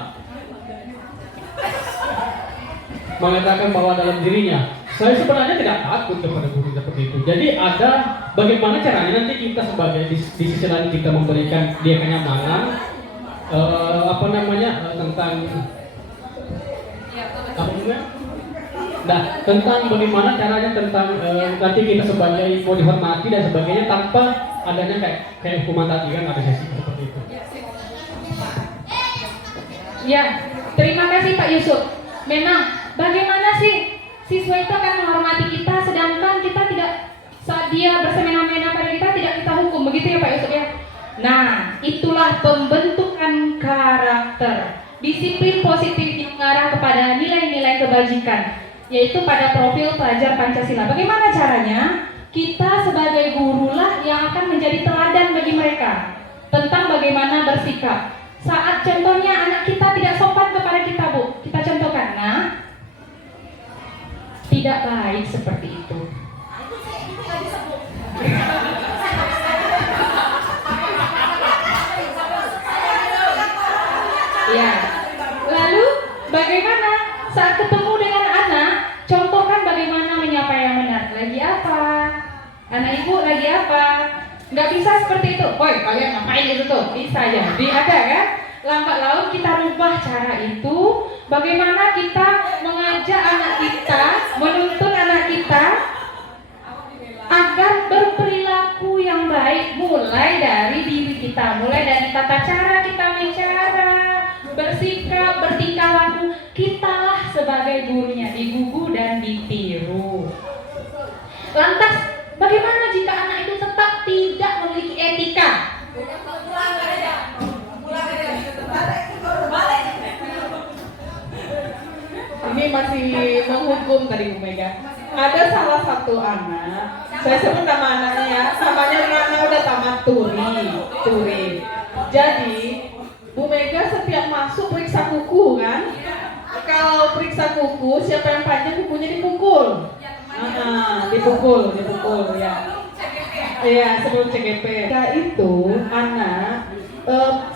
dalam dirinya, saya sebenarnya tidak takut kepada guru seperti itu. Jadi ada bagaimana caranya nanti kita sebagai di sisi lain kita memberikan dia kenyamanan, tentang bagaimana caranya tentang nanti kita sebagai mau dihormati dan sebagainya tanpa adanya kayak hukuman tadi kan, ada sesi seperti itu. ya, terima kasih Pak Yusuf. Memang bagaimana sih siswa itu akan menghormati kita, sedangkan kita tidak, saat dia bersemena-mena pada kita tidak kita hukum, begitu ya Pak Yusuf ya. Nah, itulah pembentukan karakter. Disiplin positif yang mengarah kepada nilai-nilai kebajikan, yaitu pada profil pelajar Pancasila. Bagaimana caranya? Kita sebagai gurulah yang akan menjadi teladan bagi mereka tentang bagaimana bersikap. Saat contohnya anak kita tidak sopan kepada kita, Bu, kita contohkan, nah, tidak baik seperti itu. Ya. Lalu bagaimana saat ketemu dengan anak, contohkan bagaimana menyapa yang benar. Lagi apa? Anak ibu lagi apa? Nggak bisa seperti itu. Woi, kalian ngapain itu tuh? Bisa jadi ada kan? Lambat laun kita rubah cara itu. Bagaimana kita mengajak anak kita, menuntun anak kita agar berperilaku yang baik, mulai dari diri kita, mulai dari tata cara kita bicara, bersikap, bertingkah laku. Kitalah sebagai gurunya, digugu dan ditiru. Lantas, bagaimana jika anak itu tetap tidak memiliki etika? Ini masih menghukum tadi Bu Mega. Ada salah satu anak, saya sebut nama anaknya ya, namanya Rana, udah tamat turi. Jadi Bu Mega setiap masuk periksa kuku kan. Kalau periksa kuku, siapa yang panjang kukunya dipukul. Dipukul ya. Iya, sebelum CGP. Nah itu anak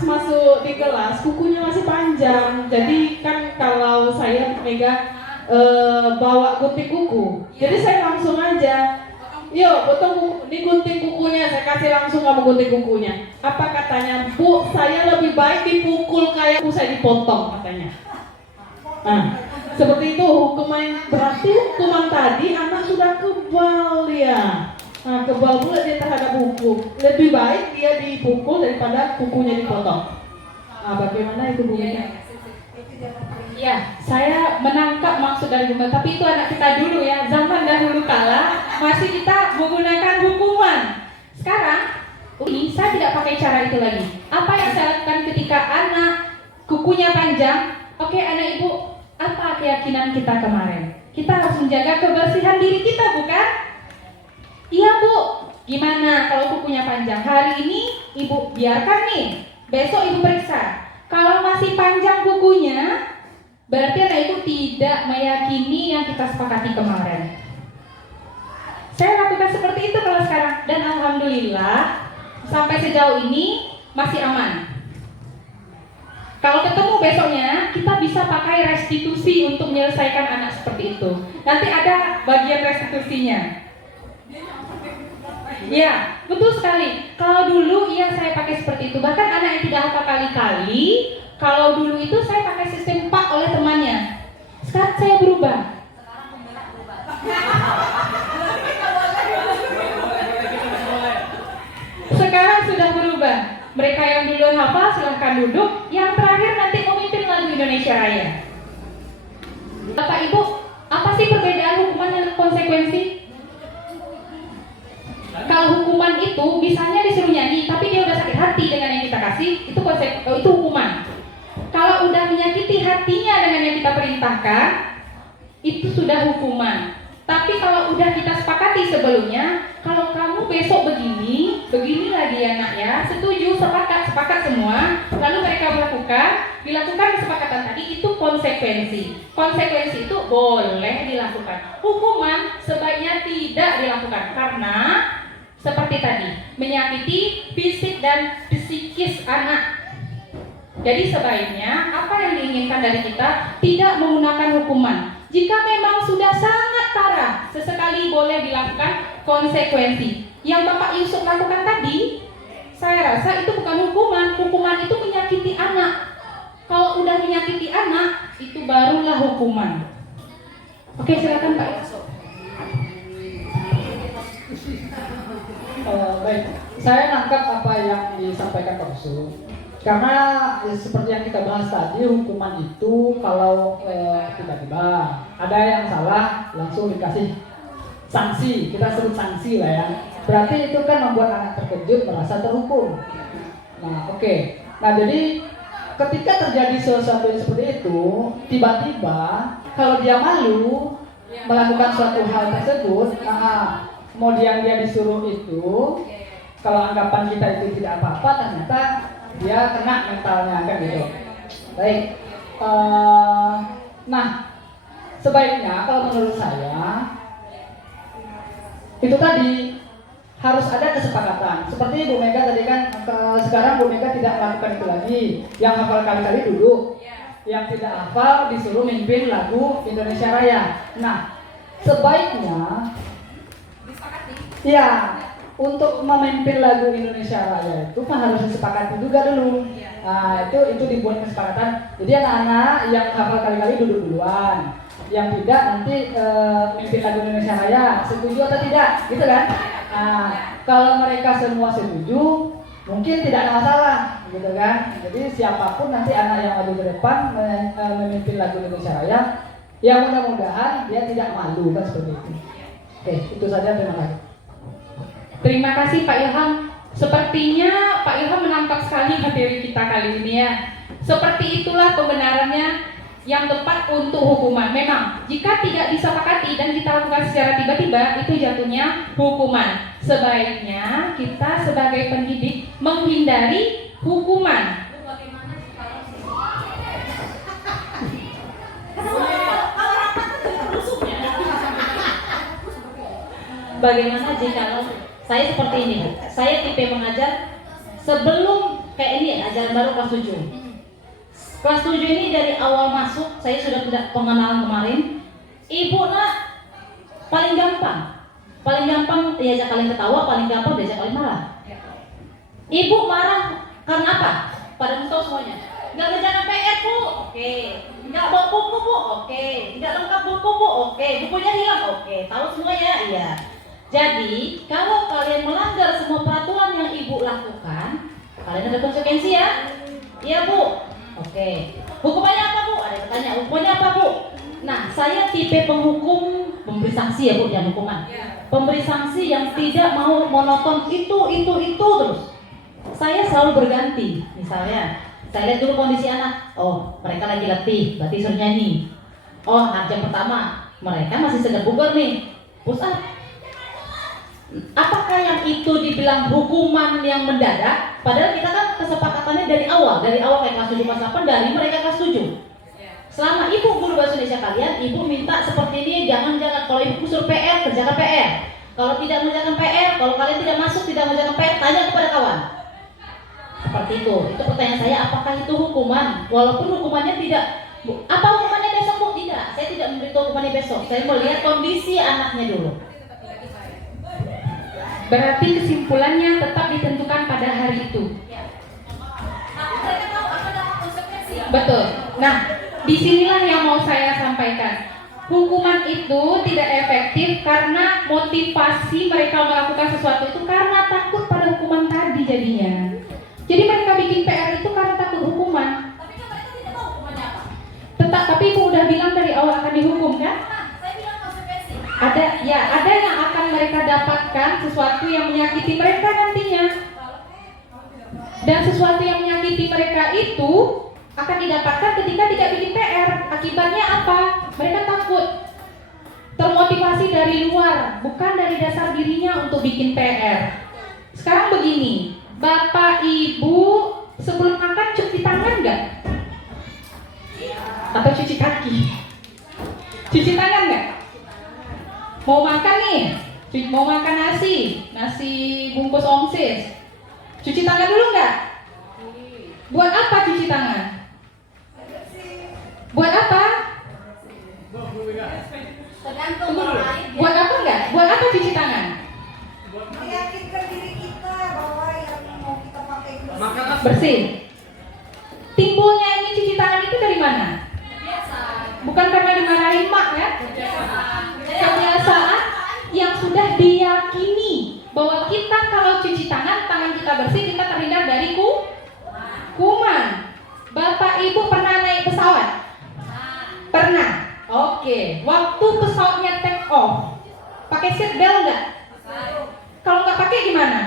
masuk di kelas kukunya masih panjang. Jadi kan kalau saya Mega bawa gunting kuku, jadi saya langsung aja, yuk potong digunting kukunya, saya kasih langsung kamu gunting kukunya. Apa katanya? Bu, saya lebih baik dipukul kayak saya dipotong katanya. Nah, seperti itu hukuman, berarti hukuman tadi anak sudah kebal ya. Nah, kebal pula dia terhadap hukum. Lebih baik dia dipukul daripada kukunya dipotong. Nah, bagaimana itu Bu Mega? Ya, saya menangkap maksud dari Bu Mega, tapi itu anak kita dulu ya. Zaman dahulu kala masih kita menggunakan hukuman. Sekarang ini saya tidak pakai cara itu lagi. Apa yang saya lakukan ketika anak kukunya panjang? Oke, anak ibu, apa keyakinan kita kemarin? Kita harus menjaga kebersihan diri kita, bukan? Iya Bu, gimana kalau kukunya panjang? Hari ini ibu biarkan nih, besok ibu periksa. Kalau masih panjang kukunya, berarti anak ibu tidak meyakini yang kita sepakati kemarin. Saya lakukan seperti itu kalau sekarang, dan alhamdulillah sampai sejauh ini masih aman. Kalau ketemu besoknya, kita bisa pakai restitusi untuk menyelesaikan anak seperti itu. Nanti ada bagian restitusinya. Ya, betul sekali. Kalau dulu iya saya pakai seperti itu. Bahkan anak yang tidak hafal kali-kali, kalau dulu itu saya pakai sistem pak oleh temannya. Sekarang saya berubah. Sekarang sudah berubah. Mereka yang duluan hafal silahkan duduk. Yang terakhir nanti memimpin lagu Indonesia Raya. Bapak Ibu, apa sih perbedaan hukuman dan konsekuensi? Kalau hukuman itu misalnya disuruh nyanyi, tapi dia udah sakit hati dengan yang kita kasih, itu hukuman. Kalau udah menyakiti hatinya dengan yang kita perintahkan, itu sudah hukuman. Tapi kalau udah kita sepakati sebelumnya, kalau kamu besok begini lagi ya nak ya, setuju, sepakat semua, lalu mereka dilakukan kesepakatan tadi, itu konsekuensi. Konsekuensi itu boleh dilakukan. Hukuman sebaiknya tidak dilakukan karena seperti tadi, menyakiti fisik dan psikis anak. Jadi sebaiknya apa yang diinginkan dari kita tidak menggunakan hukuman. Jika memang sudah sangat parah, sesekali boleh dilakukan konsekuensi. Yang Bapak Yusuf lakukan tadi, saya rasa itu bukan hukuman. Hukuman itu menyakiti anak. Kalau udah menyakiti anak, itu barulah hukuman. Oke, silakan Pak Yusuf. Baik, saya nangkap apa yang disampaikan Pak Yusuf. Karena seperti yang kita bahas tadi, hukuman itu kalau tiba-tiba ada yang salah langsung dikasih sanksi, kita sebut sanksi lah ya. Berarti itu kan membuat anak terkejut, merasa terhukum. Nah, oke. Nah, jadi ketika terjadi sesuatu seperti itu, tiba-tiba kalau dia malu melakukan suatu hal tersebut, kemudian dia disuruh itu, kalau anggapan kita itu tidak apa-apa, ternyata dia kena mentalnya kan gitu. Baik, nah sebaiknya kalau menurut saya itu tadi harus ada kesepakatan. Seperti Bu Mega tadi kan, sekarang Bu Mega tidak melakukan itu lagi. Yang hafal kali-kali duduk, yang tidak hafal disuruh mimpin lagu Indonesia Raya. Nah, sebaiknya ya untuk memimpin lagu Indonesia Raya itu kan harus disepakati juga dulu. Nah, itu dibuat kesepakatan. Jadi anak-anak yang hafal kali-kali duduk duluan, yang tidak nanti mimpin lagu Indonesia Raya, setuju atau tidak, gitu kan? Nah, kalau mereka semua setuju, mungkin tidak ada masalah, gitu kan? Jadi siapapun nanti anak yang maju ke depan memimpin lagu Indonesia Raya, ya mudah-mudahan dia tidak malu kan seperti itu. Oke, itu saja, terima kasih. Terima kasih Pak Ilham. Sepertinya Pak Ilham menangkap sekali materi kita kali ini ya. Seperti itulah pembenarannya yang tepat untuk hukuman. Memang jika tidak disepakati dan kita lakukan secara tiba-tiba, itu jatuhnya hukuman. Sebaiknya kita sebagai pendidik menghindari hukuman. Bagaimana jika saya seperti ini, saya tipe mengajar sebelum kayak ini ajaran baru kelas 7. Kelas 7 ini dari awal masuk saya sudah tidak pengenalan kemarin. Ibu nak paling gampang diajak kalian ketawa, paling gampang diajak kalian marah. Ibu marah karena apa? Pada tahu semuanya. Nggak ngerjakan PR bu, oke. Nggak bawa buku bu, oke. Nggak lengkap buku bu, oke. Bukunya hilang, oke. Tahu semuanya, iya. Jadi, kalau kalian melanggar semua peraturan yang ibu lakukan, kalian ada konsekuensi ya? Iya bu. Oke. Hukumannya apa bu? Ada yang bertanya, hukumannya apa bu? Nah, saya tipe penghukum, pemberi sanksi ya bu, jangan hukuman. Pemberi sanksi yang tidak mau monoton itu terus. Saya selalu berganti. Misalnya, saya lihat dulu kondisi anak. Oh, mereka lagi letih, berarti suruh nyanyi. Oh, jam pertama, mereka masih segar bugar nih. Push up. Apakah yang itu dibilang hukuman yang mendadak? Padahal kita kan kesepakatannya dari awal kayak kelas 7 kelas 8 dari mereka kelas 7. Selama ibu guru bahasa Indonesia kalian, ibu minta seperti ini, jangan kalau ibu suruh PR, kerjakan PR. Kalau tidak mengerjakan PR, kalau kalian tidak masuk tidak mengerjakan PR, tanya kepada kawan. Seperti itu. Itu pertanyaan saya, apakah itu hukuman? Walaupun hukumannya tidak, apa hukumannya besok bu? Tidak, saya tidak memberitahu hukumannya besok. Saya melihat kondisi anaknya dulu. Berarti kesimpulannya tetap ditentukan pada hari itu. Betul. Nah, disinilah yang mau saya sampaikan. Hukuman itu tidak efektif karena motivasi mereka melakukan sesuatu itu karena takut pada hukuman tadi jadinya. Jadi mereka bikin PR itu karena takut hukuman. Tapi ibu udah bilang dari awal akan dihukum kan? Ada yang akan mereka dapatkan sesuatu yang menyakiti mereka nantinya. Dan sesuatu yang menyakiti mereka itu akan didapatkan ketika tidak bikin PR. Akibatnya apa? Mereka takut. Termotivasi dari luar, bukan dari dasar dirinya untuk bikin PR. Sekarang begini, Bapak Ibu sebelum makan cuci tangan nggak? Atau cuci kaki? Cuci tangan nggak? Mau makan nih, mau makan nasi bungkus omsis. Cuci tangan dulu nggak? Buat apa cuci tangan? Buat apa? Buat apa enggak? Buat apa cuci tangan? Meyakinkan diri kita bahwa yang mau kita pakai itu bersih. Timbulnya ini cuci tangan itu dari mana? Bukan karena dimarahin mak ya? Kebiasaan yang sudah diyakini bahwa kita kalau cuci tangan kita bersih, kita terhindar dari kuman. Bapak Ibu pernah naik pesawat? Pernah. Oke. Waktu pesawatnya take off, pakai seat belt nggak? Kalau nggak pakai gimana?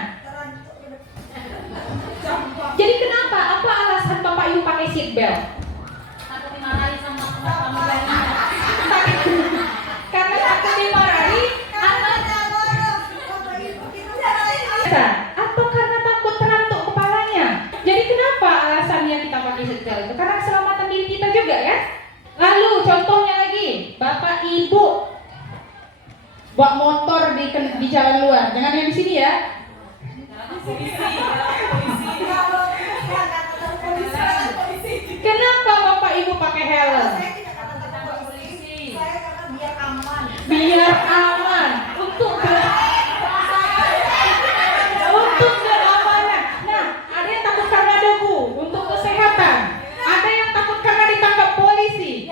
Jadi kenapa? Apa alasan Bapak Ibu pakai seat belt? Takut dimarahin sama teman-teman. Karena takut dimarahi atau karena takut terantuk kepalanya. Jadi kenapa alasannya kita pakai seat belt itu? Karena keselamatan diri kita juga ya. Lalu contohnya lagi, Bapak Ibu bawa motor di jalan luar, jangan yang di sini ya. Kenapa Bapak Ibu pakai helm? Biar aman untuk keamanan. Nah, ada yang takut karena debu untuk kesehatan. Ada yang takut karena ditangkap polisi.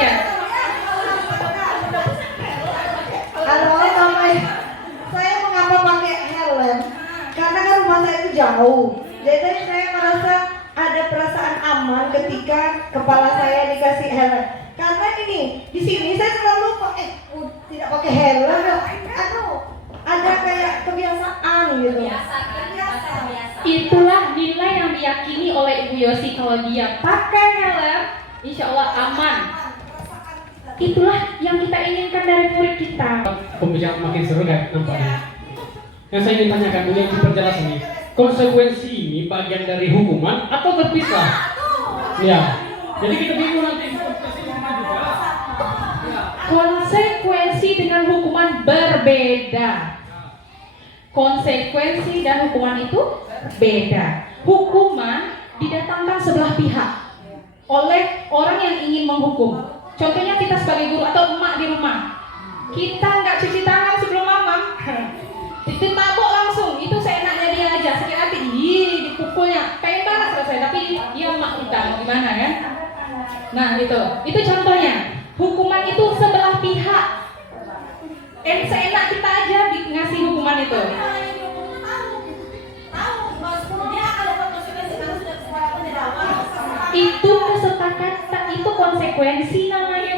Ya. Halo, saya mengapa pakai helm? Karena kan rumah saya itu jauh. Jadi saya merasa ada perasaan aman ketika kepala saya dikasih helm. Karena ini di sini saya selalu tidak pakai helm. Ada kayak kebiasaan gitu. Itulah nilai yang diyakini oleh Ibu Yosi, kalau dia pakai helm, insya Allah aman. Itulah yang kita inginkan dari murid kita. Pembicaraan makin seru kan nampaknya. Yang saya ingin tanyakan dulu yang diperjelas ini, konsekuensi ini bagian dari hukuman atau terpisah? Ya, jadi kita bingung nanti. Konsekuensi dengan hukuman berbeda. Konsekuensi dan hukuman itu beda. Hukuman didatangkan sebelah pihak oleh orang yang ingin menghukum. Contohnya kita sebagai guru atau emak di rumah, kita nggak cuci tangan sebelum mamam, ditabok langsung, itu seenaknya dia aja, sakit hati, dipukulnya, pengen banget selesai, tapi dia emak kita, mau gimana kan? Nah itu contohnya. Hukuman itu sebelah pihak, seenak kita aja ngasih hukuman itu. Itu kesepakatan, itu konsekuensi namanya.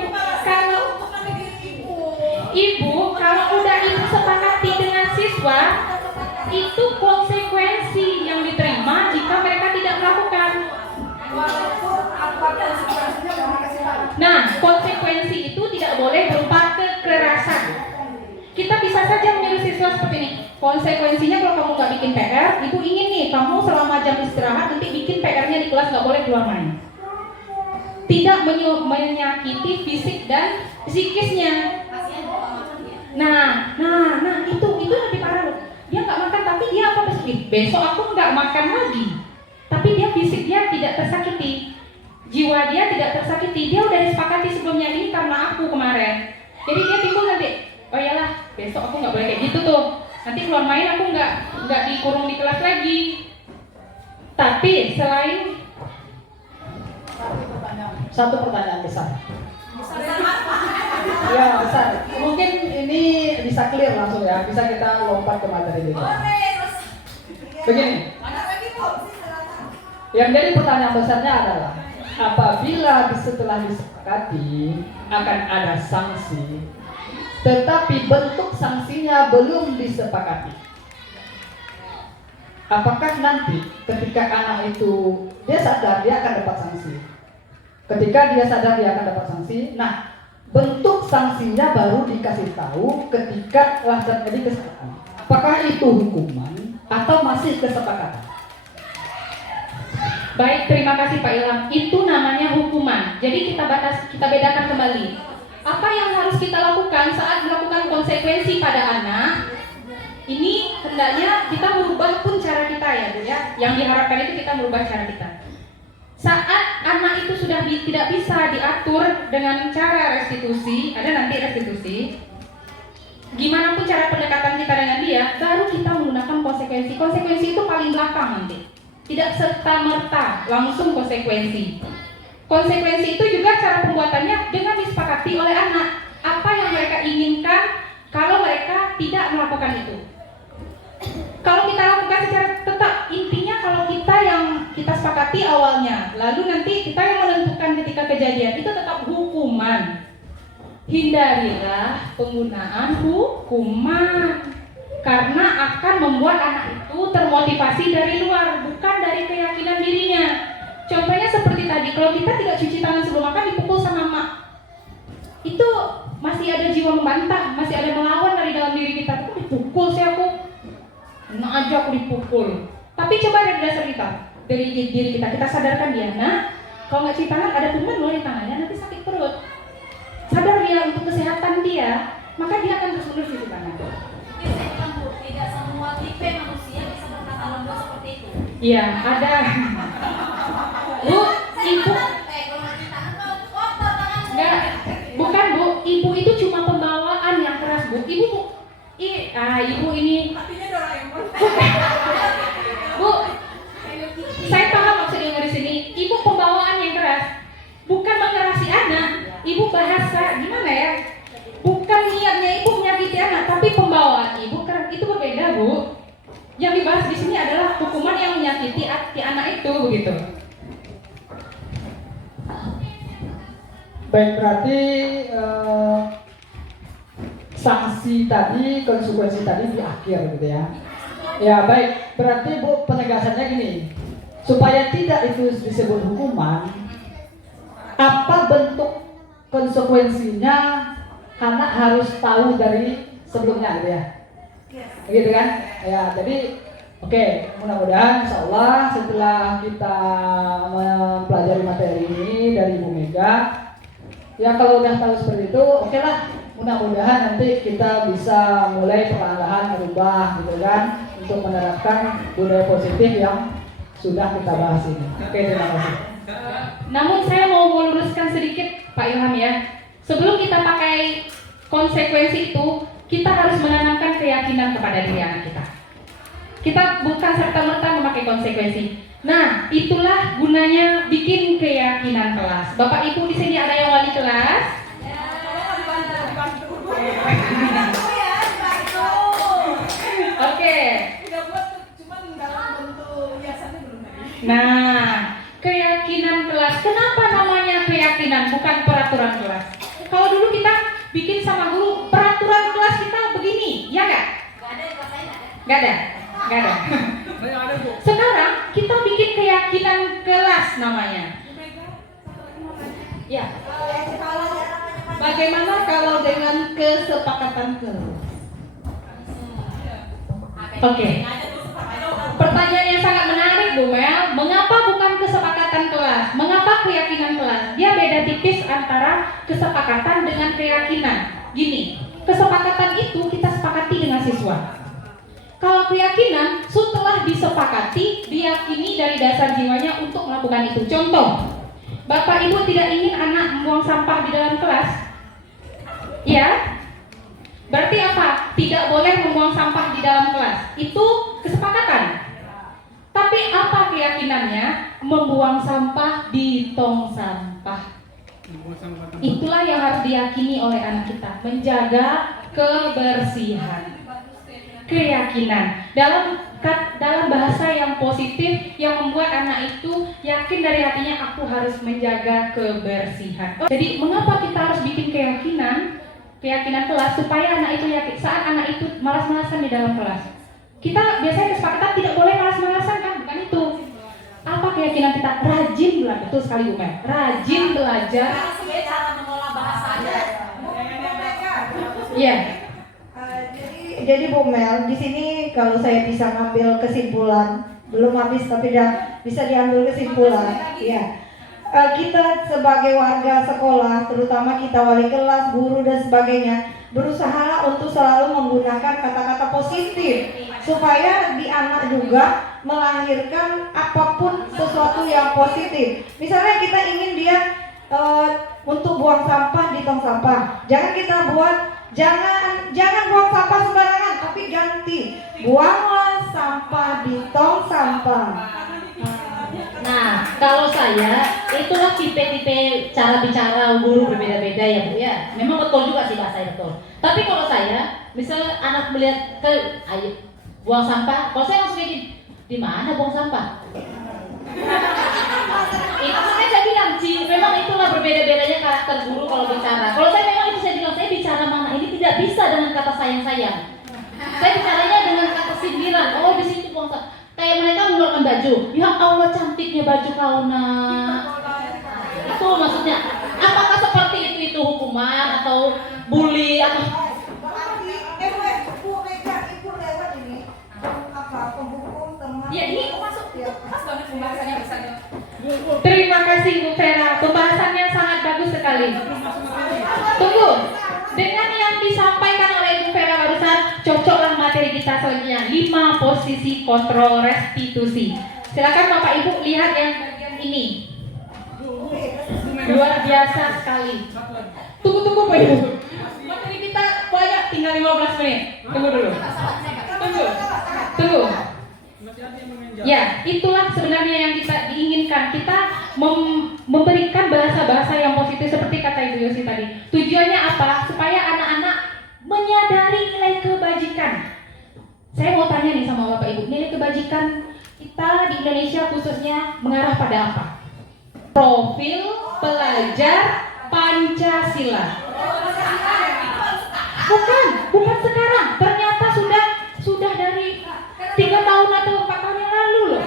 Kalau udah ibu sepakati dengan siswa, itu konsekuensi yang diterima jika mereka tidak melakukan. Nah, konsekuensi itu tidak boleh berupa kekerasan. Kita bisa saja menyuruh siswa seperti ini. Konsekuensinya kalau kamu nggak bikin PR, ibu ingin nih kamu selama jam istirahat nanti bikin PR-nya di kelas, nggak boleh keluar main. Tidak menyakiti fisik dan psikisnya. Nah itu lebih parah loh. Dia nggak makan tapi dia apa besok aku nggak makan lagi. Tapi dia fisik dia tidak tersakiti, jiwa dia tidak tersakiti. Dia udah disepakati sebelumnya, ini karena aku kemarin. Jadi dia timbul nanti, oh iyalah besok aku nggak boleh kayak gitu tuh. Nanti keluar main aku nggak dikurung di kelas lagi. Tapi selain Satu pertanyaan besar. Ya besar. Mungkin ini bisa clear langsung ya. Bisa kita lompat ke materi itu. Begini. Yang jadi pertanyaan besarnya adalah, apabila setelah disepakati akan ada sanksi, tetapi bentuk sanksinya belum disepakati, apakah nanti ketika anak itu dia sadar dia akan dapat sanksi? Ketika dia sadar dia akan dapat sanksi, nah bentuk sanksinya baru dikasih tahu ketika telah terjadi kesalahan. Apakah itu hukuman atau masih kesepakatan? Baik, terima kasih Pak Ilham. Itu namanya hukuman. Jadi kita bedakan kembali. Apa yang harus kita lakukan saat melakukan konsekuensi pada anak? Ini hendaknya kita merubah pun cara kita ya, Bu ya. Yang diharapkan itu kita merubah cara kita. Saat anak itu sudah tidak bisa diatur dengan cara restitusi, ada nanti restitusi. Gimana pun cara pendekatan kita dengan dia, baru kita menggunakan konsekuensi. Konsekuensi itu paling belakang nanti. Tidak serta-merta langsung konsekuensi. Konsekuensi itu juga cara pembuatannya dengan disepakati oleh anak. Apa yang mereka inginkan kalau mereka tidak melakukan itu. Kalau kita lakukan secara tetap, intinya kalau kita yang kita sepakati awalnya, lalu nanti kita yang menentukan ketika kejadian, itu tetap hukuman. Hindarilah penggunaan hukuman, karena akan membuat anak itu termotivasi dari luar, bukan dari keyakinan dirinya. Contohnya seperti tadi, kalau kita tidak cuci tangan sebelum makan dipukul sama mak, itu masih ada jiwa membantah, masih ada melawan dari dalam diri kita. Itu dipukul sih aku, enak aja aku dipukul. Tapi coba dari dasar kita, dari diri kita sadarkan dia, nah Kalau nggak cuci tangan ada kuman loh di tangannya, nanti sakit perut. Sadar dia untuk kesehatan dia, maka dia akan terus-menerus cuci tangan. Tidak semua tipe manusia bisa berkata lembut seperti itu. Iya, ada. Bu, ibu. Enggak, bukan Bu. Ibu itu cuma pembawaan yang keras Bu. Ibu ini. Bu, saya paham maksudnya di sini. Ibu pembawaan yang keras, bukan mengerasi anak. Ibu bahasa gimana ya? Bukan niatnya ibu menyakiti anak, tapi pembawaan ibu keras. Itu berbeda Bu. Yang dibahas di sini adalah hukuman yang menyakiti hati anak itu, begitu. Baik, berarti sanksi tadi, konsekuensi tadi di akhir gitu ya. Ya baik, berarti Bu penegasannya gini, supaya tidak itu disebut hukuman, apa bentuk konsekuensinya anak harus tahu dari sebelumnya gitu ya. Gitu kan? Ya, jadi oke, mudah-mudahan insya Allah setelah kita mempelajari materi ini dari Ibu Mega, ya kalau udah tahu seperti itu, oke lah. Mudah-mudahan nanti kita bisa mulai perlahan-lahan merubah gitu kan, untuk menerapkan budaya positif yang sudah kita bahas ini. Oke, terima kasih. Namun saya mau meluruskan sedikit Pak Ilham ya. Sebelum kita pakai konsekuensi itu, kita harus menanamkan keyakinan kepada diri anak kita. Kita bukan serta-merta memakai konsekuensi. Nah, itulah gunanya bikin keyakinan kelas. Bapak Ibu di sini ada yang wali kelas? Oke. Nah, keyakinan kelas. Kenapa namanya keyakinan bukan peraturan kelas? Kalau dulu kita bikin sama guru peraturan kelas kita begini, ya nggak? Nggak ada. Sekarang kita bikin keyakinan kelas namanya. Ya. Bagaimana kalau dengan kesepakatan kelas? Oke. Pertanyaan yang sangat menarik Bu Mel. Mengapa bukan kesepakatan kelas? Mengapa keyakinan kelas? Dia beda tipis antara kesepakatan dengan keyakinan. Gini, kesepakatan itu kita sepakati dengan siswa. Kalau keyakinan setelah disepakati, diyakini dari dasar jiwanya untuk melakukan itu. Contoh, Bapak Ibu tidak ingin anak membuang sampah di dalam kelas? Ya? Berarti apa? Tidak boleh membuang sampah di dalam kelas. Itu kesepakatan. Tapi apa keyakinannya? Membuang sampah di tong sampah. Itulah yang harus diyakini oleh anak kita. Menjaga kebersihan. Keyakinan. Dalam bahasa yang positif yang membuat anak itu yakin dari hatinya, aku harus menjaga kebersihan. Jadi mengapa kita harus bikin keyakinan kelas supaya anak itu yakin saat anak itu malas-malasan di dalam kelas. Kita biasanya kesepakatan tidak boleh malas-malasan kan, bukan itu. Apa keyakinan kita? Rajin belajar, betul sekali Bu Mel. Rajin belajar. Cara mengolah bahasanya. Iya. Jadi Bu Mel, di sini kalau saya bisa ngambil kesimpulan, belum habis tapi dah bisa diambil kesimpulan. Ya. Kita sebagai warga sekolah, terutama kita wali kelas, guru dan sebagainya, berusaha untuk selalu menggunakan kata-kata positif supaya di anak juga melahirkan apapun sesuatu yang positif. Misalnya kita ingin dia untuk buang sampah di tong sampah, jangan kita buat jangan buang sampah sembarangan, tapi ganti buanglah sampah di tong sampah. Nah, kalau saya, itulah tipe-tipe cara bicara guru berbeda-beda ya Bu ya. Memang betul juga sih bahasa betul. Tapi kalau saya, misalnya anak melihat ayo buang sampah, kalau saya langsung kayak di mana buang sampah? Itu saya bilang sih, memang itulah berbeda-bedanya karakter guru kalau bicara. Kalau saya memang itu saya bilang, saya bicara mana ini tidak bisa dengan kata sayang-sayang. Saya bicaranya dengan kata sindiran. Oh di situ buang sampah. Kayak mereka mengeluarkan baju, ya Allah cantiknya baju kau nak. Itu maksudnya. Apakah seperti itu hukuman atau bully atau? Ya ini masuk pas banget pembahasannya misalnya. Terima kasih. kasih Ibu Vera, pembahasannya sangat bagus sekali. Tunggu, dengan yang disampaikan oleh Ibu Vera barusan, cocoklah materi kita selanjutnya. 5 posisi kontrol restitusi. Silakan Bapak Ibu lihat yang bagian ini. Luar biasa sekali. Tunggu Pak Ibu. Materi kita banyak, tinggal 15 menit. Tunggu dulu. Tunggu. Ya, itulah sebenarnya yang kita diinginkan. Kita memberikan bahasa-bahasa yang positif seperti kata Ibu Yosi tadi. Tujuannya apa? Supaya anak-anak menyadari nilai kebajikan. Saya mau tanya nih sama Bapak Ibu, nilai kebajikan kita di Indonesia khususnya mengarah pada apa? Profil pelajar Pancasila. Bukan sekarang. Ternyata sudah dari 3 tahun atau 4 tahun yang lalu loh.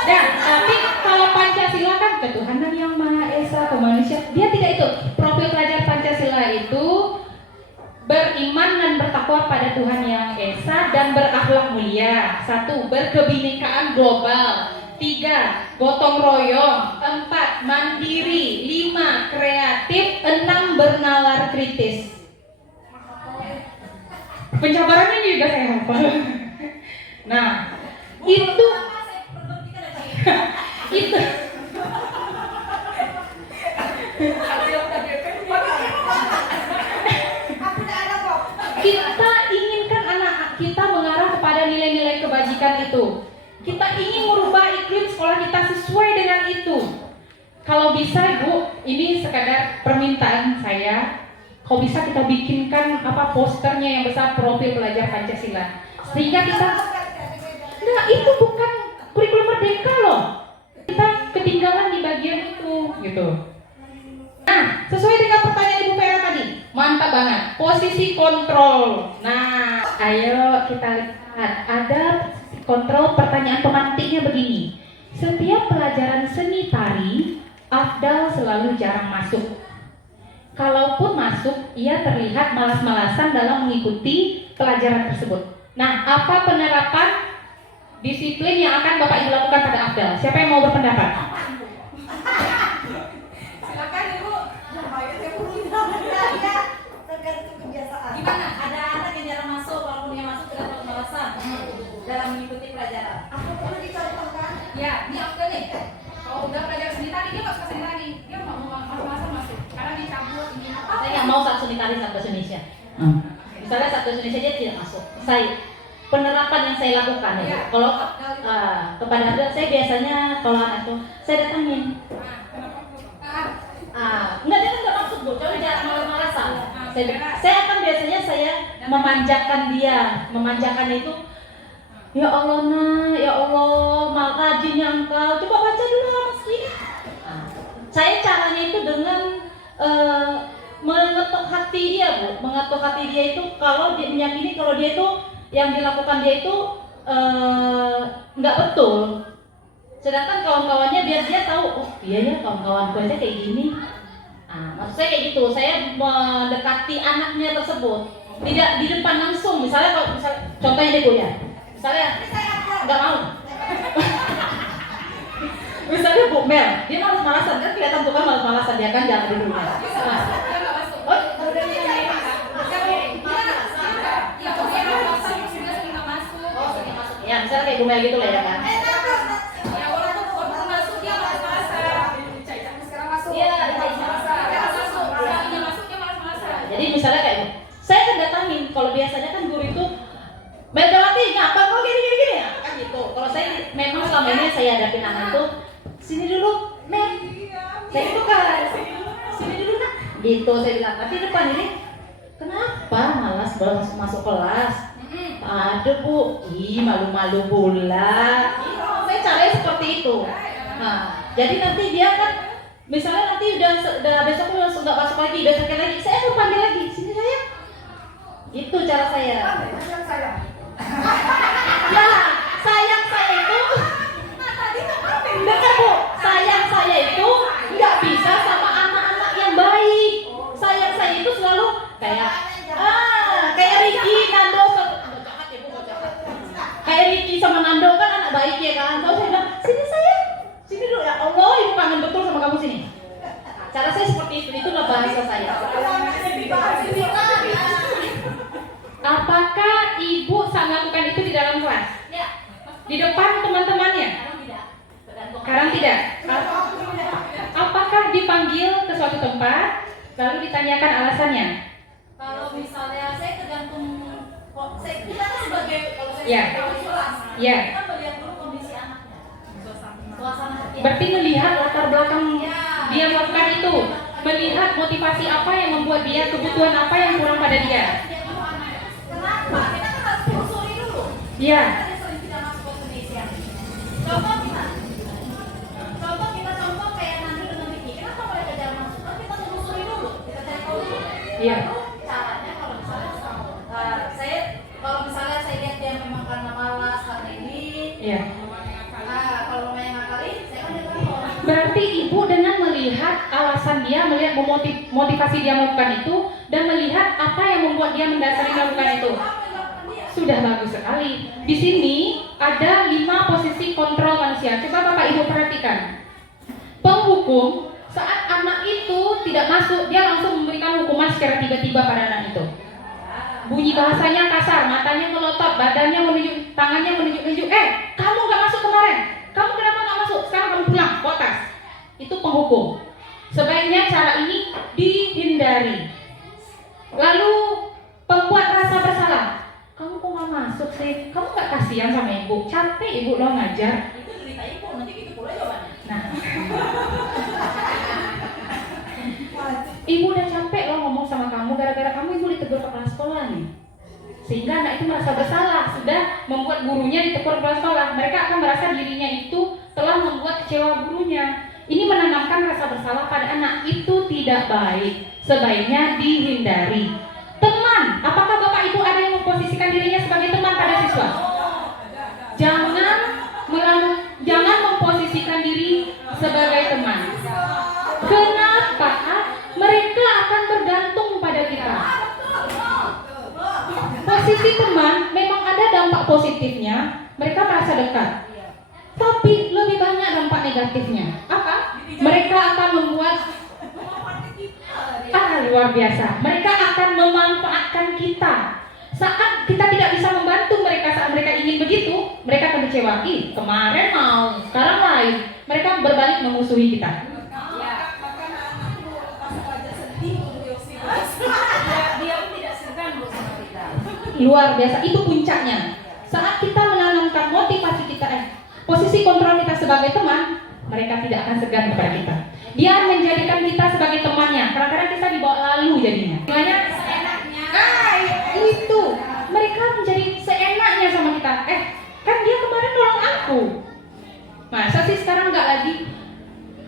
Nah, tapi kalau Pancasila kan ketuhanan yang Maha Esa, kemanusiaan. Dia tidak itu. Profil pelajar Pancasila itu beriman dan bertakwa pada Tuhan yang Esa dan berakhlak mulia. 1. Berkebinekaan global. 3. Gotong royong. 4. Mandiri. 5. Kreatif. 6. Bernalar kritis. Pencabarannya juga saya hafal. Nah, itu kita inginkan anak kita mengarah kepada nilai-nilai kebajikan itu. Kita ingin merubah iklim sekolah kita sesuai dengan itu. Kalau bisa Ibu, ini sekadar permintaan saya. Kalau bisa kita bikinkan posternya yang besar profil pelajar Pancasila. Sehingga kita, nah itu bukan kurikulum merdeka loh. Kita ketinggalan di bagian itu, gitu. Nah, sesuai dengan pertanyaan Ibu Vera tadi, mantap banget. Posisi kontrol. Nah, ayo kita lihat. Ada kontrol, pertanyaan pemantiknya begini. Setiap pelajaran seni tari, Afdal selalu jarang masuk. Kalaupun masuk, ia terlihat malas-malasan dalam mengikuti pelajaran tersebut. Nah, apa penerapan disiplin yang akan Bapak Ibu lakukan pada Afdal? Siapa yang mau berpendapat? Silakan Ibu. Tergantung kebiasaan. Gimana? Ada anak yang jarang masuk, walaupun dia masuk tidak malas-malasan dalam mengikuti pelajaran. Aku perlu dicontohkan. Ya, ini Afdal nih. Kalau udah belajar seni tadi dia nggak suka seni tadi. Dia mau masa masuk. Karena dicabut ini apa? Saya nggak mau satu tari satu Indonesia. Misalnya satu Indonesia dia tidak masuk. Penerapan yang saya lakukan ya. Kalau kepada Afdal, saya biasanya kalau anak itu saya datangin. Enggak, dia kan nggak maksud Bu, cuma jangan malas-malasan. Saya akan biasanya saya memanjakan dia, memanjakan itu. Ya Allah nak, ya Allah, mal rajinnya engkau. Coba baca dulu meski. Saya caranya itu dengan mengetuk hati dia Bu, mengetuk hati dia itu kalau dia meyakini kalau dia itu yang dilakukan dia itu nggak betul. Sedangkan kawan-kawannya biar dia tahu, oh iya ya kawan-kawanku aja kayak gini. Maksud saya kayak gitu, saya mendekati anaknya tersebut, tidak di depan langsung. Misalnya kalau contohnya dia kuliah, misalnya nggak mau. Misalnya Bu Mel, dia malas-malasan kan kelihatan tuh kan malas-malasan dia kan jangan dulu. Ya misalnya kayak Bu Mel gitu lah ya kan. Jadi misalnya kayak saya kan datangin, kalau biasanya kan guru itu Megawati ngapa kok gini ya kan gitu. Kalau saya memang selama ini saya hadapin anak tuh sini dulu, Meg. Saya itu kan sini dulu nak. Gitu saya bilang. Tapi depan ini kenapa malas masuk kelas? Ada Bu, malu-malu pula. Saya caranya seperti itu. Nah, jadi nanti dia kan misalnya nanti udah besok langsung nggak masuk lagi, besoknya lagi, saya akan panggil lagi, sini sayang. Itu cara saya. Ya, sayang saya itu, dengar Bu, sayang saya itu nggak bisa sama anak-anak yang baik. Sayang saya itu selalu kayak Ricky, Nando, kayak Ricky sama Nando kan anak baik ya kan. Kalau saya bilang, sini sayang. kamu sini. Cara saya seperti itulah bahasa saya. Apakah ibu saat melakukan itu di dalam kelas? Di depan teman-temannya? Sekarang tidak. Apakah dipanggil ke suatu tempat lalu ditanyakan alasannya? Kalau misalnya saya tergantung, kita kan sebagai kalau saya Ya. sebagai kelas, Ya. kita melihat dulu kondisi anaknya, suasana hati. Berarti melihat latar belakang dia melakukan itu, melihat motivasi apa yang membuat dia, kebutuhan apa yang kurang pada dia. Kenapa? Kita kan harus telusuri dulu. Iya. Kita sering tidak masuk ke Indonesia. Contoh kayak nanti dengan Vicky, kenapa mereka jarang masuk? Kan kita telusuri dulu, kita cari tahu dulu. Iya. Lalu caranya kalau misalnya saya lihat dia memang karena malas, karena ini, Iya. kalau mamanya ngakalin, saya kan telepon. Berarti ibu dengan melihat alasan dia, melihat motivasi dia melakukan itu, dan melihat apa yang membuat dia mendasari melakukan itu. Sudah bagus sekali. Di sini ada 5 posisi kontrol manusia. Coba Bapak Ibu perhatikan. Penghukum, saat anak itu tidak masuk, dia langsung memberikan hukuman secara tiba-tiba pada anak itu. Bunyi bahasanya kasar, matanya melotot, badannya menunjuk, tangannya menunjuk-nunjuk. Kamu nggak masuk kemarin. Kamu kenapa nggak masuk? Sekarang kamu pulang, kotas. Itu penghukum. Sebaiknya cara ini dihindari. Lalu pembuat rasa bersalah. Kamu kok nggak masuk sih? Kamu nggak kasihan sama ibu? Capek ibu lo ngajar. Itu cerita ibu, nanti gitu pula jawabannya. Nah, ibu udah capek loh ngomong sama kamu, gara-gara kamu ibu ditegur kepala sekolah nih. Sehingga anak itu merasa bersalah, sudah membuat gurunya ditegur kepala sekolah. Mereka akan merasa dirinya itu telah membuat kecewa gurunya. Ini menanamkan rasa bersalah pada anak, itu tidak baik. Sebaiknya dihindari. Teman, apakah Bapak Ibu ada yang memposisikan dirinya sebagai teman pada siswa? Jangan memposisikan diri sebagai teman. Kenapa? Mereka akan bergantung pada kita. Posisi teman memang ada dampak positifnya, mereka merasa dekat. Tapi lebih banyak dampak negatifnya. Apa? Mereka akan membuat luar biasa. Mereka akan memanfaatkan kita. Saat kita tidak bisa membantu mereka saat mereka ingin begitu, mereka akan kecewa. Kemarin mau, sekarang lain. Mereka berbalik memusuhi kita. Dia pun tidak segan sama kita. Luar biasa, itu puncaknya. Saat kita menanamkan motivasi kita, posisi kontrol kita sebagai teman, mereka tidak akan segan kepada kita. Dia menjadikan kita sebagai temannya. Kadang-kadang kita dibawa lalu jadinya. Makanya seenaknya. Itu. Mereka menjadi seenaknya sama kita. Kan dia kemarin nolong aku. Masa sih sekarang nggak lagi?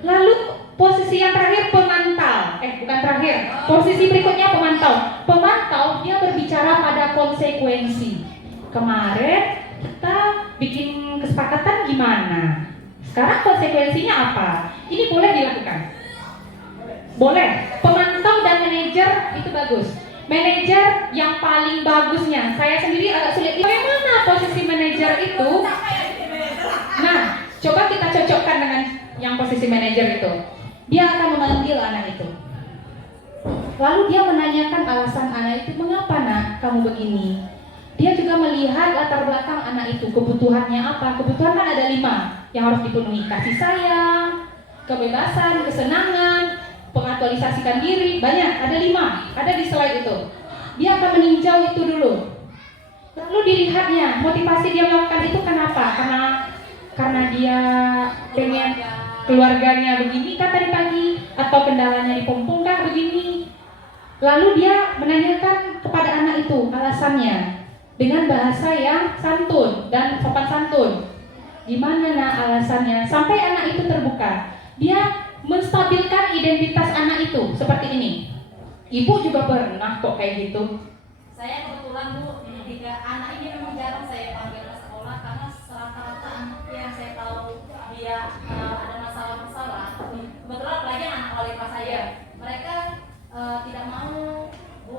Lalu posisi yang terakhir pemantau. Bukan terakhir. Posisi berikutnya pemantau. Pemantau dia berbicara pada konsekuensi. Kemarin kita bikin kesepakatan gimana? Sekarang konsekuensinya apa? Ini boleh dilakukan. Boleh. Pemantau dan manajer itu bagus. Manajer yang paling bagusnya, saya sendiri agak sulit. Bagaimana posisi manajer itu? Nah, coba kita cocokkan dengan yang posisi manajer itu. Dia akan memanggil anak itu. Lalu dia menanyakan alasan anak itu, mengapa nak kamu begini? Dia juga melihat latar belakang anak itu, kebutuhannya apa. Kebutuhan kan ada 5 yang harus dipenuhi. Kasih sayang, kebebasan, kesenangan, pengaktualisasikan diri, banyak, ada 5, ada di slide itu. Dia akan meninjau itu dulu. Lalu dilihatnya, motivasi dia melakukan itu kenapa? Karena dia pengen keluarganya begini kah tadi pagi, atau kendalanya di Pompong kah begini. Lalu dia menanyakan kepada anak itu alasannya dengan bahasa yang santun dan sopan santun. Gimana nak alasannya? Sampai anak itu terbuka. Dia menstabilkan identitas anak itu seperti ini. Ibu juga pernah kok kayak gitu. Saya kebetulan Bu, ketika anak ini memang jarang saya panggil ke sekolah karena rata-rata anak yang saya tahu dia ada masalah-masalah. Kebetulan apalagi anak wali kelas saya, mereka tidak mau Bu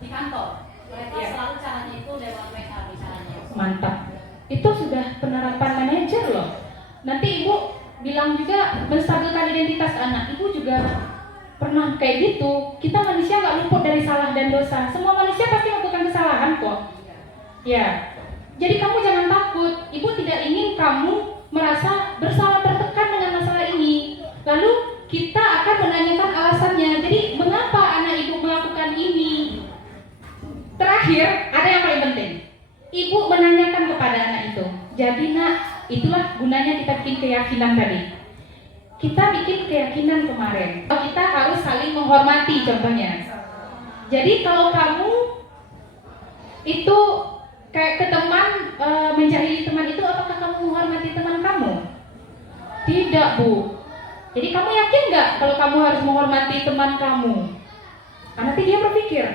di kantor. Mereka selalu caranya itu lewat WA bicaranya. Mantap. Itu sudah penerapan manajer loh. Nanti ibu bilang juga menstabilkan identitas anak. Ibu juga pernah kayak gitu. Kita manusia nggak luput dari salah dan dosa. Semua manusia pasti melakukan kesalahan kok. Ya, jadi kamu jangan takut. Ibu tidak ingin kamu merasa bersalah tertekan dengan masalah ini. Lalu kita akan menanyakan alasannya. Jadi mengapa anak ibu melakukan ini? Terakhir, ada yang paling penting. Ibu menanyakan kepada anak itu. Jadi nak, itulah gunanya kita bikin keyakinan tadi. Kita bikin keyakinan kemarin. Kita harus saling menghormati contohnya. Jadi kalau kamu itu kayak ke teman menjahili teman itu, apakah kamu menghormati teman kamu? Tidak, Bu. Jadi kamu yakin nggak kalau kamu harus menghormati teman kamu? Nanti dia berpikir,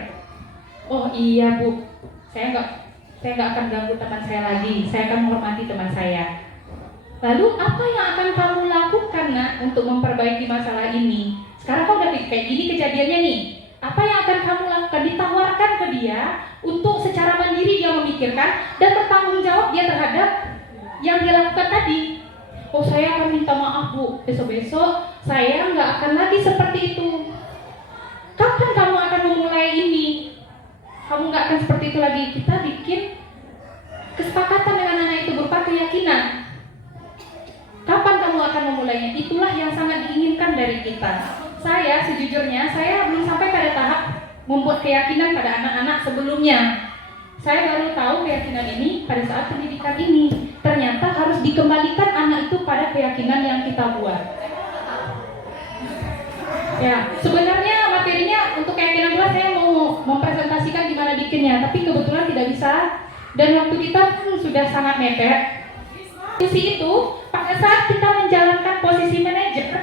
oh iya Bu, saya nggak akan ganggu teman saya lagi. Saya akan menghormati teman saya. Lalu apa yang akan kamu lakukan nak untuk memperbaiki masalah ini? Sekarang kau udah kayak gini kejadiannya nih. Apa yang akan kamu lakukan? Ditawarkan ke dia untuk secara mandiri dia memikirkan dan bertanggung jawab dia terhadap yang dia lakukan tadi. Oh saya akan minta maaf Bu, besok-besok saya nggak akan lagi seperti itu. Kapan kamu akan memulai ini? Kamu nggak akan seperti itu lagi. Kita bikin kesepakatan dengan anak itu berupa keyakinan. Kapan kamu akan memulainya? Itulah yang sangat diinginkan dari kita. Saya sejujurnya, saya belum sampai pada tahap membuat keyakinan pada anak-anak sebelumnya. Saya baru tahu keyakinan ini pada saat pendidikan ini. Ternyata harus dikembalikan anak itu pada keyakinan yang kita buat. Ya, sebenarnya materinya untuk keyakinan buat saya mau mempresentasikan gimana bikinnya, tapi kebetulan tidak bisa. Dan waktu kita pun sudah sangat mepet. Posisi itu, pada saat kita menjalankan posisi manajer,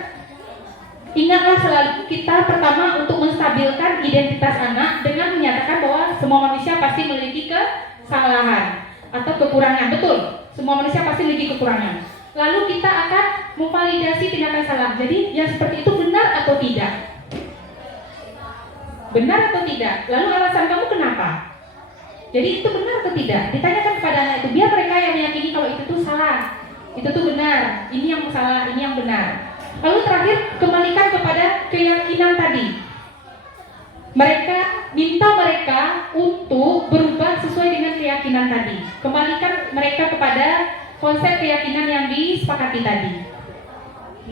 ingatlah selalu kita pertama untuk menstabilkan identitas anak dengan menyatakan bahwa semua manusia pasti memiliki kesalahan atau kekurangan. Betul, semua manusia pasti memiliki kekurangan. Lalu kita akan memvalidasi tindakan salah. Jadi yang seperti itu benar atau tidak? Benar atau tidak? Lalu alasan kamu kenapa? Jadi itu benar atau tidak? Ditanyakan kepada anak itu. Biar mereka yang meyakini kalau itu tuh salah, itu tuh benar, ini yang salah, ini yang benar. Lalu terakhir, kembalikan kepada keyakinan tadi. Minta mereka untuk berubah sesuai dengan keyakinan tadi. Kembalikan mereka kepada konsep keyakinan yang disepakati tadi.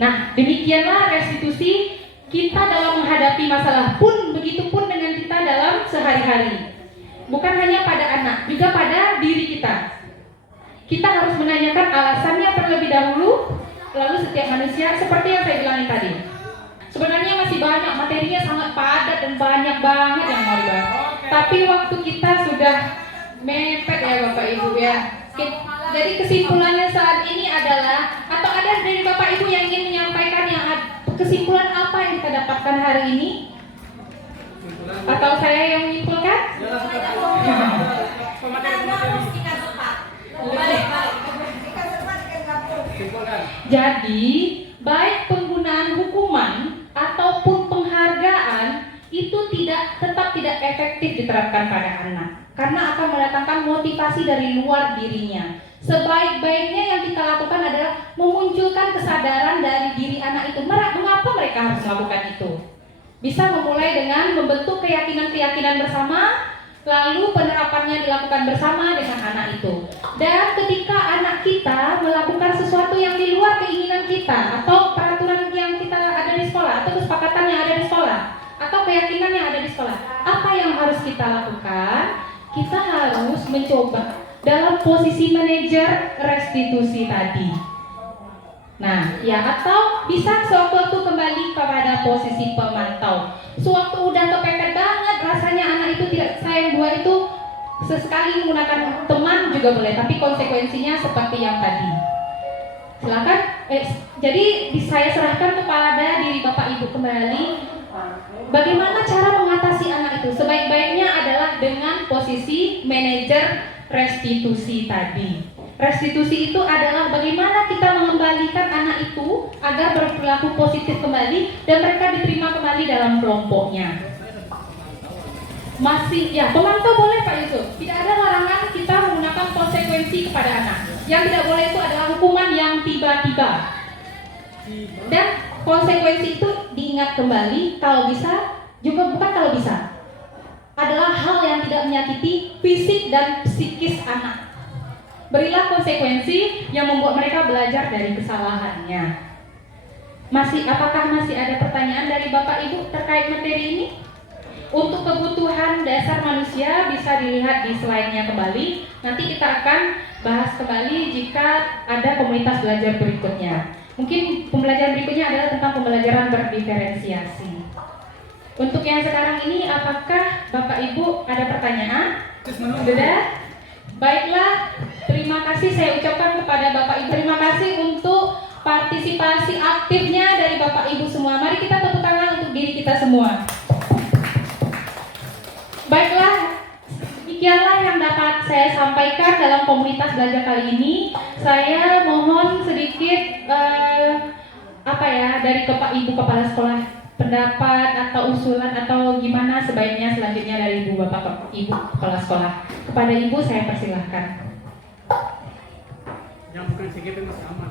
Nah, demikianlah restitusi kita dalam menghadapi masalah pun, begitupun dengan kita dalam sehari-hari. Bukan hanya pada anak, juga pada diri kita. Kita harus menanyakan alasannya terlebih dahulu. Lalu setiap manusia, seperti yang saya bilangin tadi, sebenarnya masih banyak, materinya sangat padat dan banyak banget yang mau dibahas. Tapi waktu kita sudah mepet ya Bapak Ibu ya. Jadi kesimpulannya saat ini adalah, atau ada dari Bapak Ibu yang ingin menyampaikan kesimpulan apa yang kita dapatkan hari ini? Atau saya yang menyimpulkan? Jadi, baik penggunaan hukuman ataupun penghargaan itu tetap tidak efektif diterapkan pada anak, karena akan mendatangkan motivasi dari luar dirinya. Sebaik-baiknya yang kita lakukan adalah memunculkan kesadaran dari diri anak itu. Mengapa mereka harus melakukan itu? Bisa memulai dengan membentuk keyakinan-keyakinan bersama, lalu penerapannya dilakukan bersama dengan anak itu. Dan ketika anak kita melakukan sesuatu yang di luar keinginan kita, atau peraturan yang kita ada di sekolah, atau kesepakatan yang ada di sekolah, atau keyakinan yang ada di sekolah, apa yang harus kita lakukan? Kita harus mencoba dalam posisi manajer restitusi tadi. Nah, ya, atau bisa sewaktu-waktu kembali kepada posisi pemantau. Sewaktu udah kepepet banget, rasanya anak itu tidak sayang buat itu, sesekali menggunakan teman juga boleh, tapi konsekuensinya seperti yang tadi. Silakan. Jadi saya serahkan kepada diri Bapak Ibu kembali. Bagaimana cara mengatasi anak itu? Sebaik-baiknya adalah dengan posisi manajer restitusi tadi. Restitusi itu adalah bagaimana kita mengembalikan anak itu agar berperilaku positif kembali dan mereka diterima kembali dalam kelompoknya. Masih ya, pemantau boleh Pak Yusuf. Tidak ada larangan kita menggunakan konsekuensi kepada anak. Yang tidak boleh itu adalah hukuman yang tiba-tiba. Dan konsekuensi itu diingat kembali, kalau bisa, juga bukan kalau bisa, adalah hal yang tidak menyakiti fisik dan psikis anak. Berilah konsekuensi yang membuat mereka belajar dari kesalahannya. Apakah masih ada pertanyaan dari Bapak Ibu terkait materi ini? Untuk kebutuhan dasar manusia bisa dilihat di slide-nya kembali. Nanti kita akan bahas kembali jika ada komunitas belajar berikutnya. Mungkin pembelajaran berikutnya adalah tentang pembelajaran berdiferensiasi. Untuk yang sekarang ini, apakah Bapak Ibu ada pertanyaan? Sudah? Baiklah, terima kasih saya ucapkan kepada Bapak Ibu. Terima kasih untuk partisipasi aktifnya dari Bapak Ibu semua. Mari kita tepuk tangan untuk diri kita semua. Baiklah, demikianlah yang dapat saya sampaikan dalam komunitas belajar kali ini. Saya mohon sedikit dari Bapak Ibu Kepala Sekolah pendapat atau usulan atau gimana sebaiknya selanjutnya dari Ibu Bapak Ibu Kepala Sekolah. Kepada Ibu saya persilahkan. Yang bukan segitu masih aman.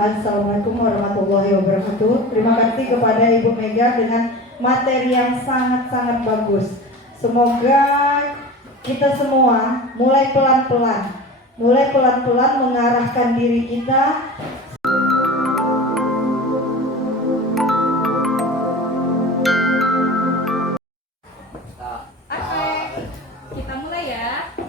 Assalamualaikum warahmatullahi wabarakatuh. Terima kasih kepada Ibu Mega dengan materi yang sangat-sangat bagus. Semoga kita semua mulai pelan-pelan mengarahkan diri kita. Oke, kita mulai ya. 1,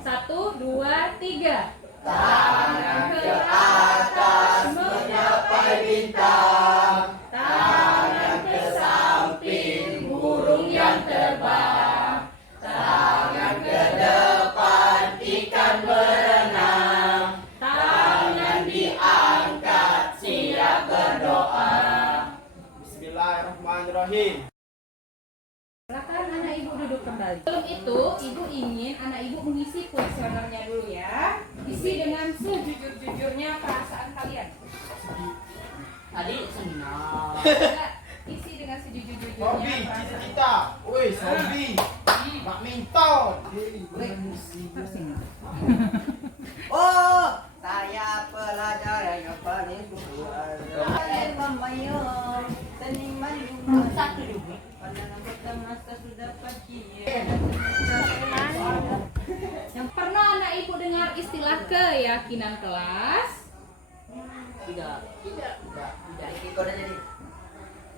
2, 3. Tangan ke atas mencapai bintang, tangan ke samping burung yang terbang, tangan ke depan ikan berenang, tangan diangkat siap berdoa. Bismillahirrahmanirrahim. Silakan anak ibu duduk kembali. Sebelum itu, ibu ingin anak ibu mengisi kuesionernya dulu ya. Isi dengan sejujur-jujurnya perasaan kalian. Tadi senang. Isi dengan sejujur-jujurnya Hobi, perasaan. cita-cita. Woi, hobi. Badminton. Oh, saya pelajar yang paling populer. Saya pemain seniman juga. Satu juga. Pandangan pertama sudah pagi. Yang pernah anak ibu dengar istilah keyakinan kelas? Tidak. Ikut aja nih.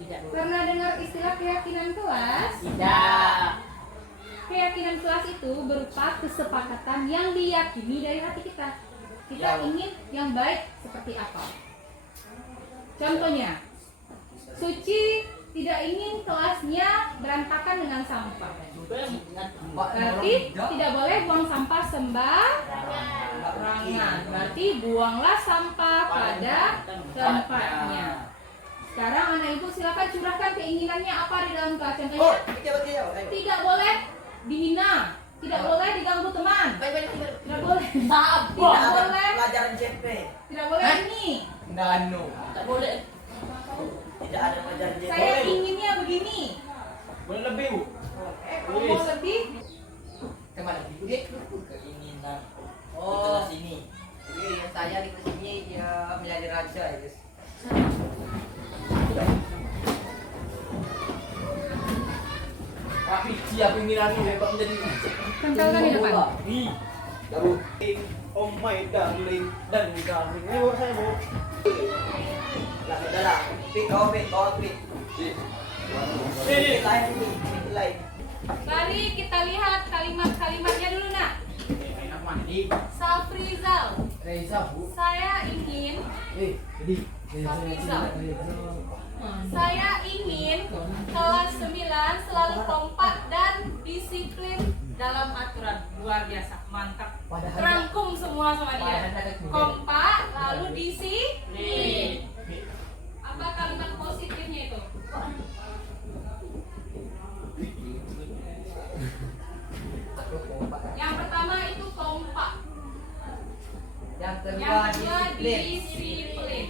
Tidak. Pernah dengar istilah keyakinan kelas? Tidak. Keyakinan kelas itu berupa kesepakatan yang diyakini dari hati kita. Kita ingin yang baik seperti apa? Contohnya, Suci tidak ingin kelasnya berantakan dengan sampah. Berarti tidak boleh buang sampah sembarangan. Berarti buanglah sampah pada tempatnya. Sekarang anak ibu silakan curahkan keinginannya apa di dalam kelas. Contohnya, tidak boleh dihina, tidak boleh diganggu teman, tidak boleh, Pelajaran CP. tidak boleh ini. Nano. Tak boleh. Tidak ada pelajaran CP. Saya inginnya begini. Boleh lebih, Bu. Kalau mau lebih, Kemana? Keinginan. Oh, sini. Yang saya di sini dia menjadi raja, guys. Tapi siapa keinginannya hebat menjadi raja? tempelkan di depan. Baru. Oh my darling dan darling. Ini buat saya, Bu. Lah, saudara. Pit. Ini lain. Mari kita lihat kalimat-kalimatnya dulu nak. Safrizal, Reza, Bu. saya ingin. Jadi. Safrizal, saya ingin kelas 9 selalu kompak dan disiplin dalam aturan. Luar biasa, mantap. Terangkum semua sama dia. Kompak lalu disiplin. Apa kalimat positifnya itu? Yang pertama itu kompak. Yang Yang kedua disiplin.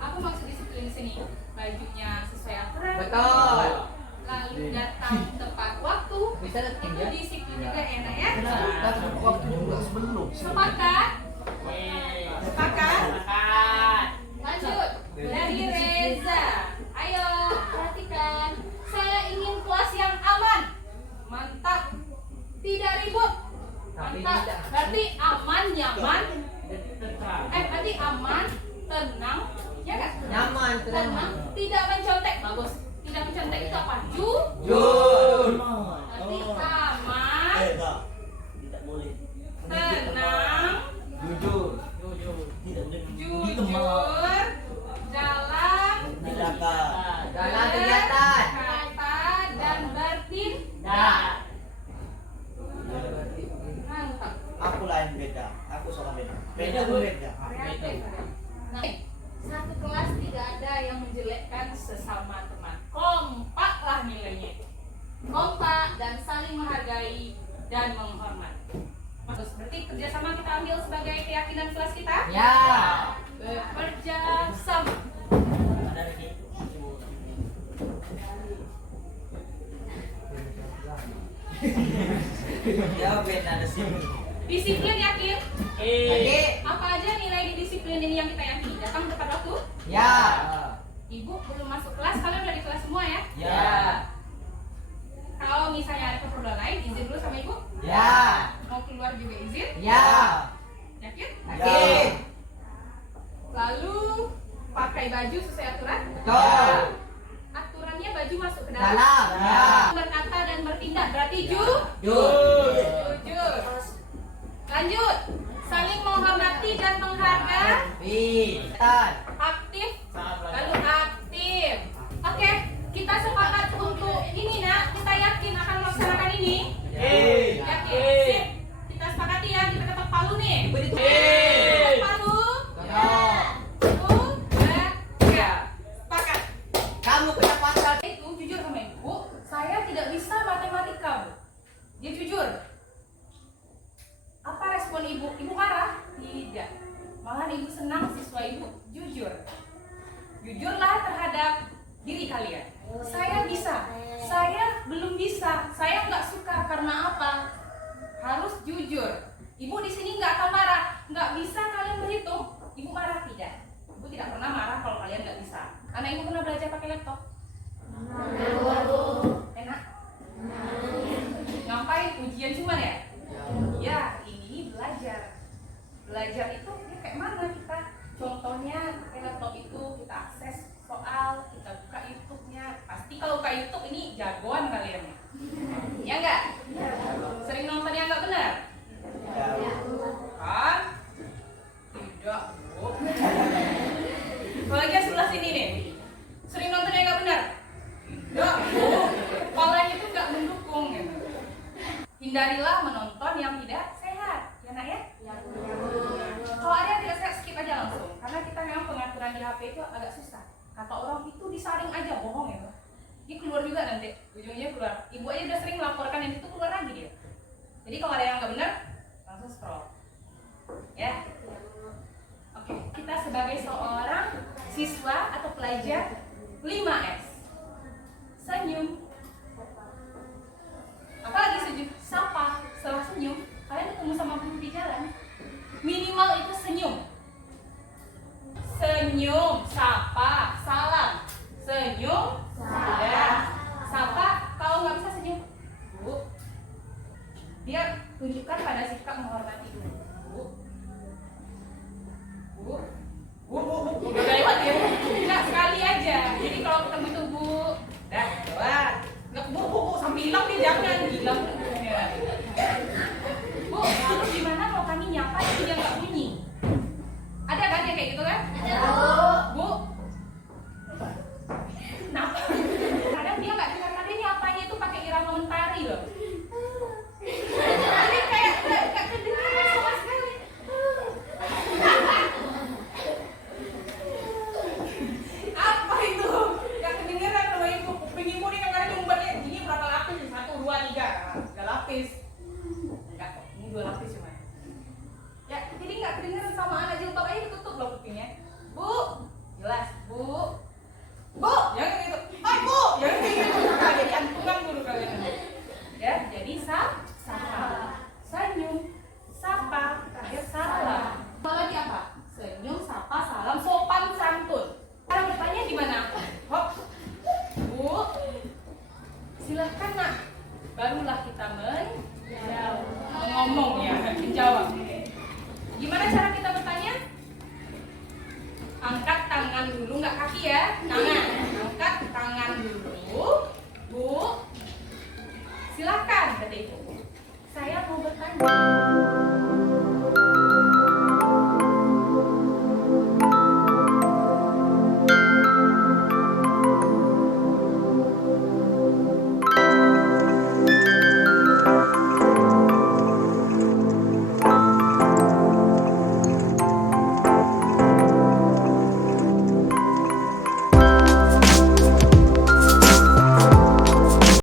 Apa maksud disiplin di sini? Bajunya sesuai aturan. Betul. Lalu datang tepat waktu. Bisa datang Itu ya? disiplin juga enak ya. Waktu juga sebelum. Sepakat? Sepakat? Ibu? Tapi Mantap. tidak. Berarti aman, nyaman. Berarti aman, tenang, ya kan? Nyaman, Tenang, tidak mencontek. Bagus. Tidak mencontek itu apa? Jujur. Berarti aman, Tidak boleh. tenang, Jujur. jujur, dalam Tindakan. Dalam kegiatan. kata dan bertindak. Mantap. Aku lain beda. Aku seorang beda. Beda pun beda. Kreatif. Nah, satu kelas tidak ada yang menjelekkan sesama teman. Kompaklah nilainya. Kompak dan saling menghargai dan menghormati. Terus berarti kerjasama kita ambil sebagai keyakinan kelas kita. Ya. Bekerja sama. Ada lagi. Ya beda ada sini. Disiplin yakin? Oke. Apa aja nilai di disiplin ini yang kita yakini? Datang tepat waktu. Ya. Ibu belum masuk kelas, kalian udah di kelas semua ya? Ya. Kalau misalnya ada keperluan lain, izin dulu sama ibu. Ya. Mau keluar juga izin. Ya. Yakin? Oke. Lalu pakai baju sesuai aturan. Betul. Aturannya baju masuk ke Dalam. dalam. Ya. Berkata dan bertindak berarti Jujur. jujur. Lanjut. Saling menghormati dan menghargai. Pintar. Aktif. Lalu aktif. Oke, kita sepakat untuk ini nak. Kita yakin akan melaksanakan ini. Yakin. Sip. Kita sepakati ya. Kita ketok palu nih. Ketok palu. Satu, dua, tiga. Sepakat. Kamu punya pasal. Itu jujur sama ibu. Saya tidak bisa matematika, Bu. Dia jujur. Apa respon ibu? Ibu marah? Tidak. Malahan ibu senang siswa ibu jujur. Jujurlah terhadap diri kalian. Saya bisa. Saya belum bisa. Saya nggak suka karena apa? Harus jujur. Ibu di sini nggak akan marah. Nggak bisa kalian berhitung. Ibu marah tidak. Ibu tidak pernah marah kalau kalian nggak bisa. Anak ibu pernah belajar pakai laptop? Enak? Ngapain? Ujian cuman ya? Ya, ini belajar. Belajar itu ya kayak mana kita? Contohnya pakai laptop itu kita akses soal, kita buka YouTube-nya. Pasti kalau buka YouTube ini jagoan kalian. Ya enggak? Sering nonton yang nggak benar? Kan? Tidak, Bu. Apalagi yang sebelah sini nih. Sering nonton yang nggak benar? Tidak, Bu. Kepalanya itu nggak mendukung gitu. Hindarilah menonton yang tidak sehat, ya nak ya? Kalau ada yang tidak sehat skip aja langsung, karena kita memang pengaturan di HP itu agak susah. Kata orang itu disaring aja, bohong ya. Dia keluar juga nanti, ujungnya keluar. Ibu aja udah sering melaporkan yang itu keluar lagi dia. Jadi kalau ada yang nggak benar, langsung scroll. Ya. Oke, kita sebagai seorang siswa atau pelajar 5S. Senyum. Apalagi senyum? Sapa. Setelah senyum, kalian ketemu sama guru di jalan. Minimal itu senyum. Senyum, sapa, salam. Senyum, sudah. Sapa, kalau nggak bisa senyum, Bu. Dia tunjukkan pada sikap menghormati dulu. Bu. Bu. Udah lewat ya. Enggak, sekali aja. Jadi kalau ketemu itu Bu, dah, lewat. Nggak, Bu, sampai hilang dia jangan hilang. Ya. Bu, lalu gimana kalau kami nyapa tapi dia nggak bunyi? Ada kan yang kayak gitu kan? Ada. Bu. Nah, kadang dia nggak dengar, kadang nyapanya itu pakai irama mentari loh. Jadi kayak nggak kedengeran sama sekali. Apa itu? Nggak kedengeran loh ibu. Kuping ibu nih kadang-kadang umbatnya ini berapa lapis? 1, 2, 3. 3 lapis. Enggak kok, ini 2 lapis cuma. Ya, jadi nggak kedengeran sama anak jilbab aja ditutup loh kupingnya. Bu, jelas, Bu. Bu, jangan gitu. Ah, Bu, jangan gitu. Nah, jadi antungan dulu kalian. Ya, jadi sapa, senyum, sapa, terakhir salam. Apalagi apa? Senyum, sapa, salam, sopan santun. Cara bertanya gimana? Hop, Bu, silakan nak. Barulah kita menjawab. ngomong ya, menjawab. Gimana cara kita bertanya? Angkat tangan dulu, nggak kaki ya, tangan. Angkat tangan dulu, Bu. Silakan, kata ibu. Saya mau bertanya.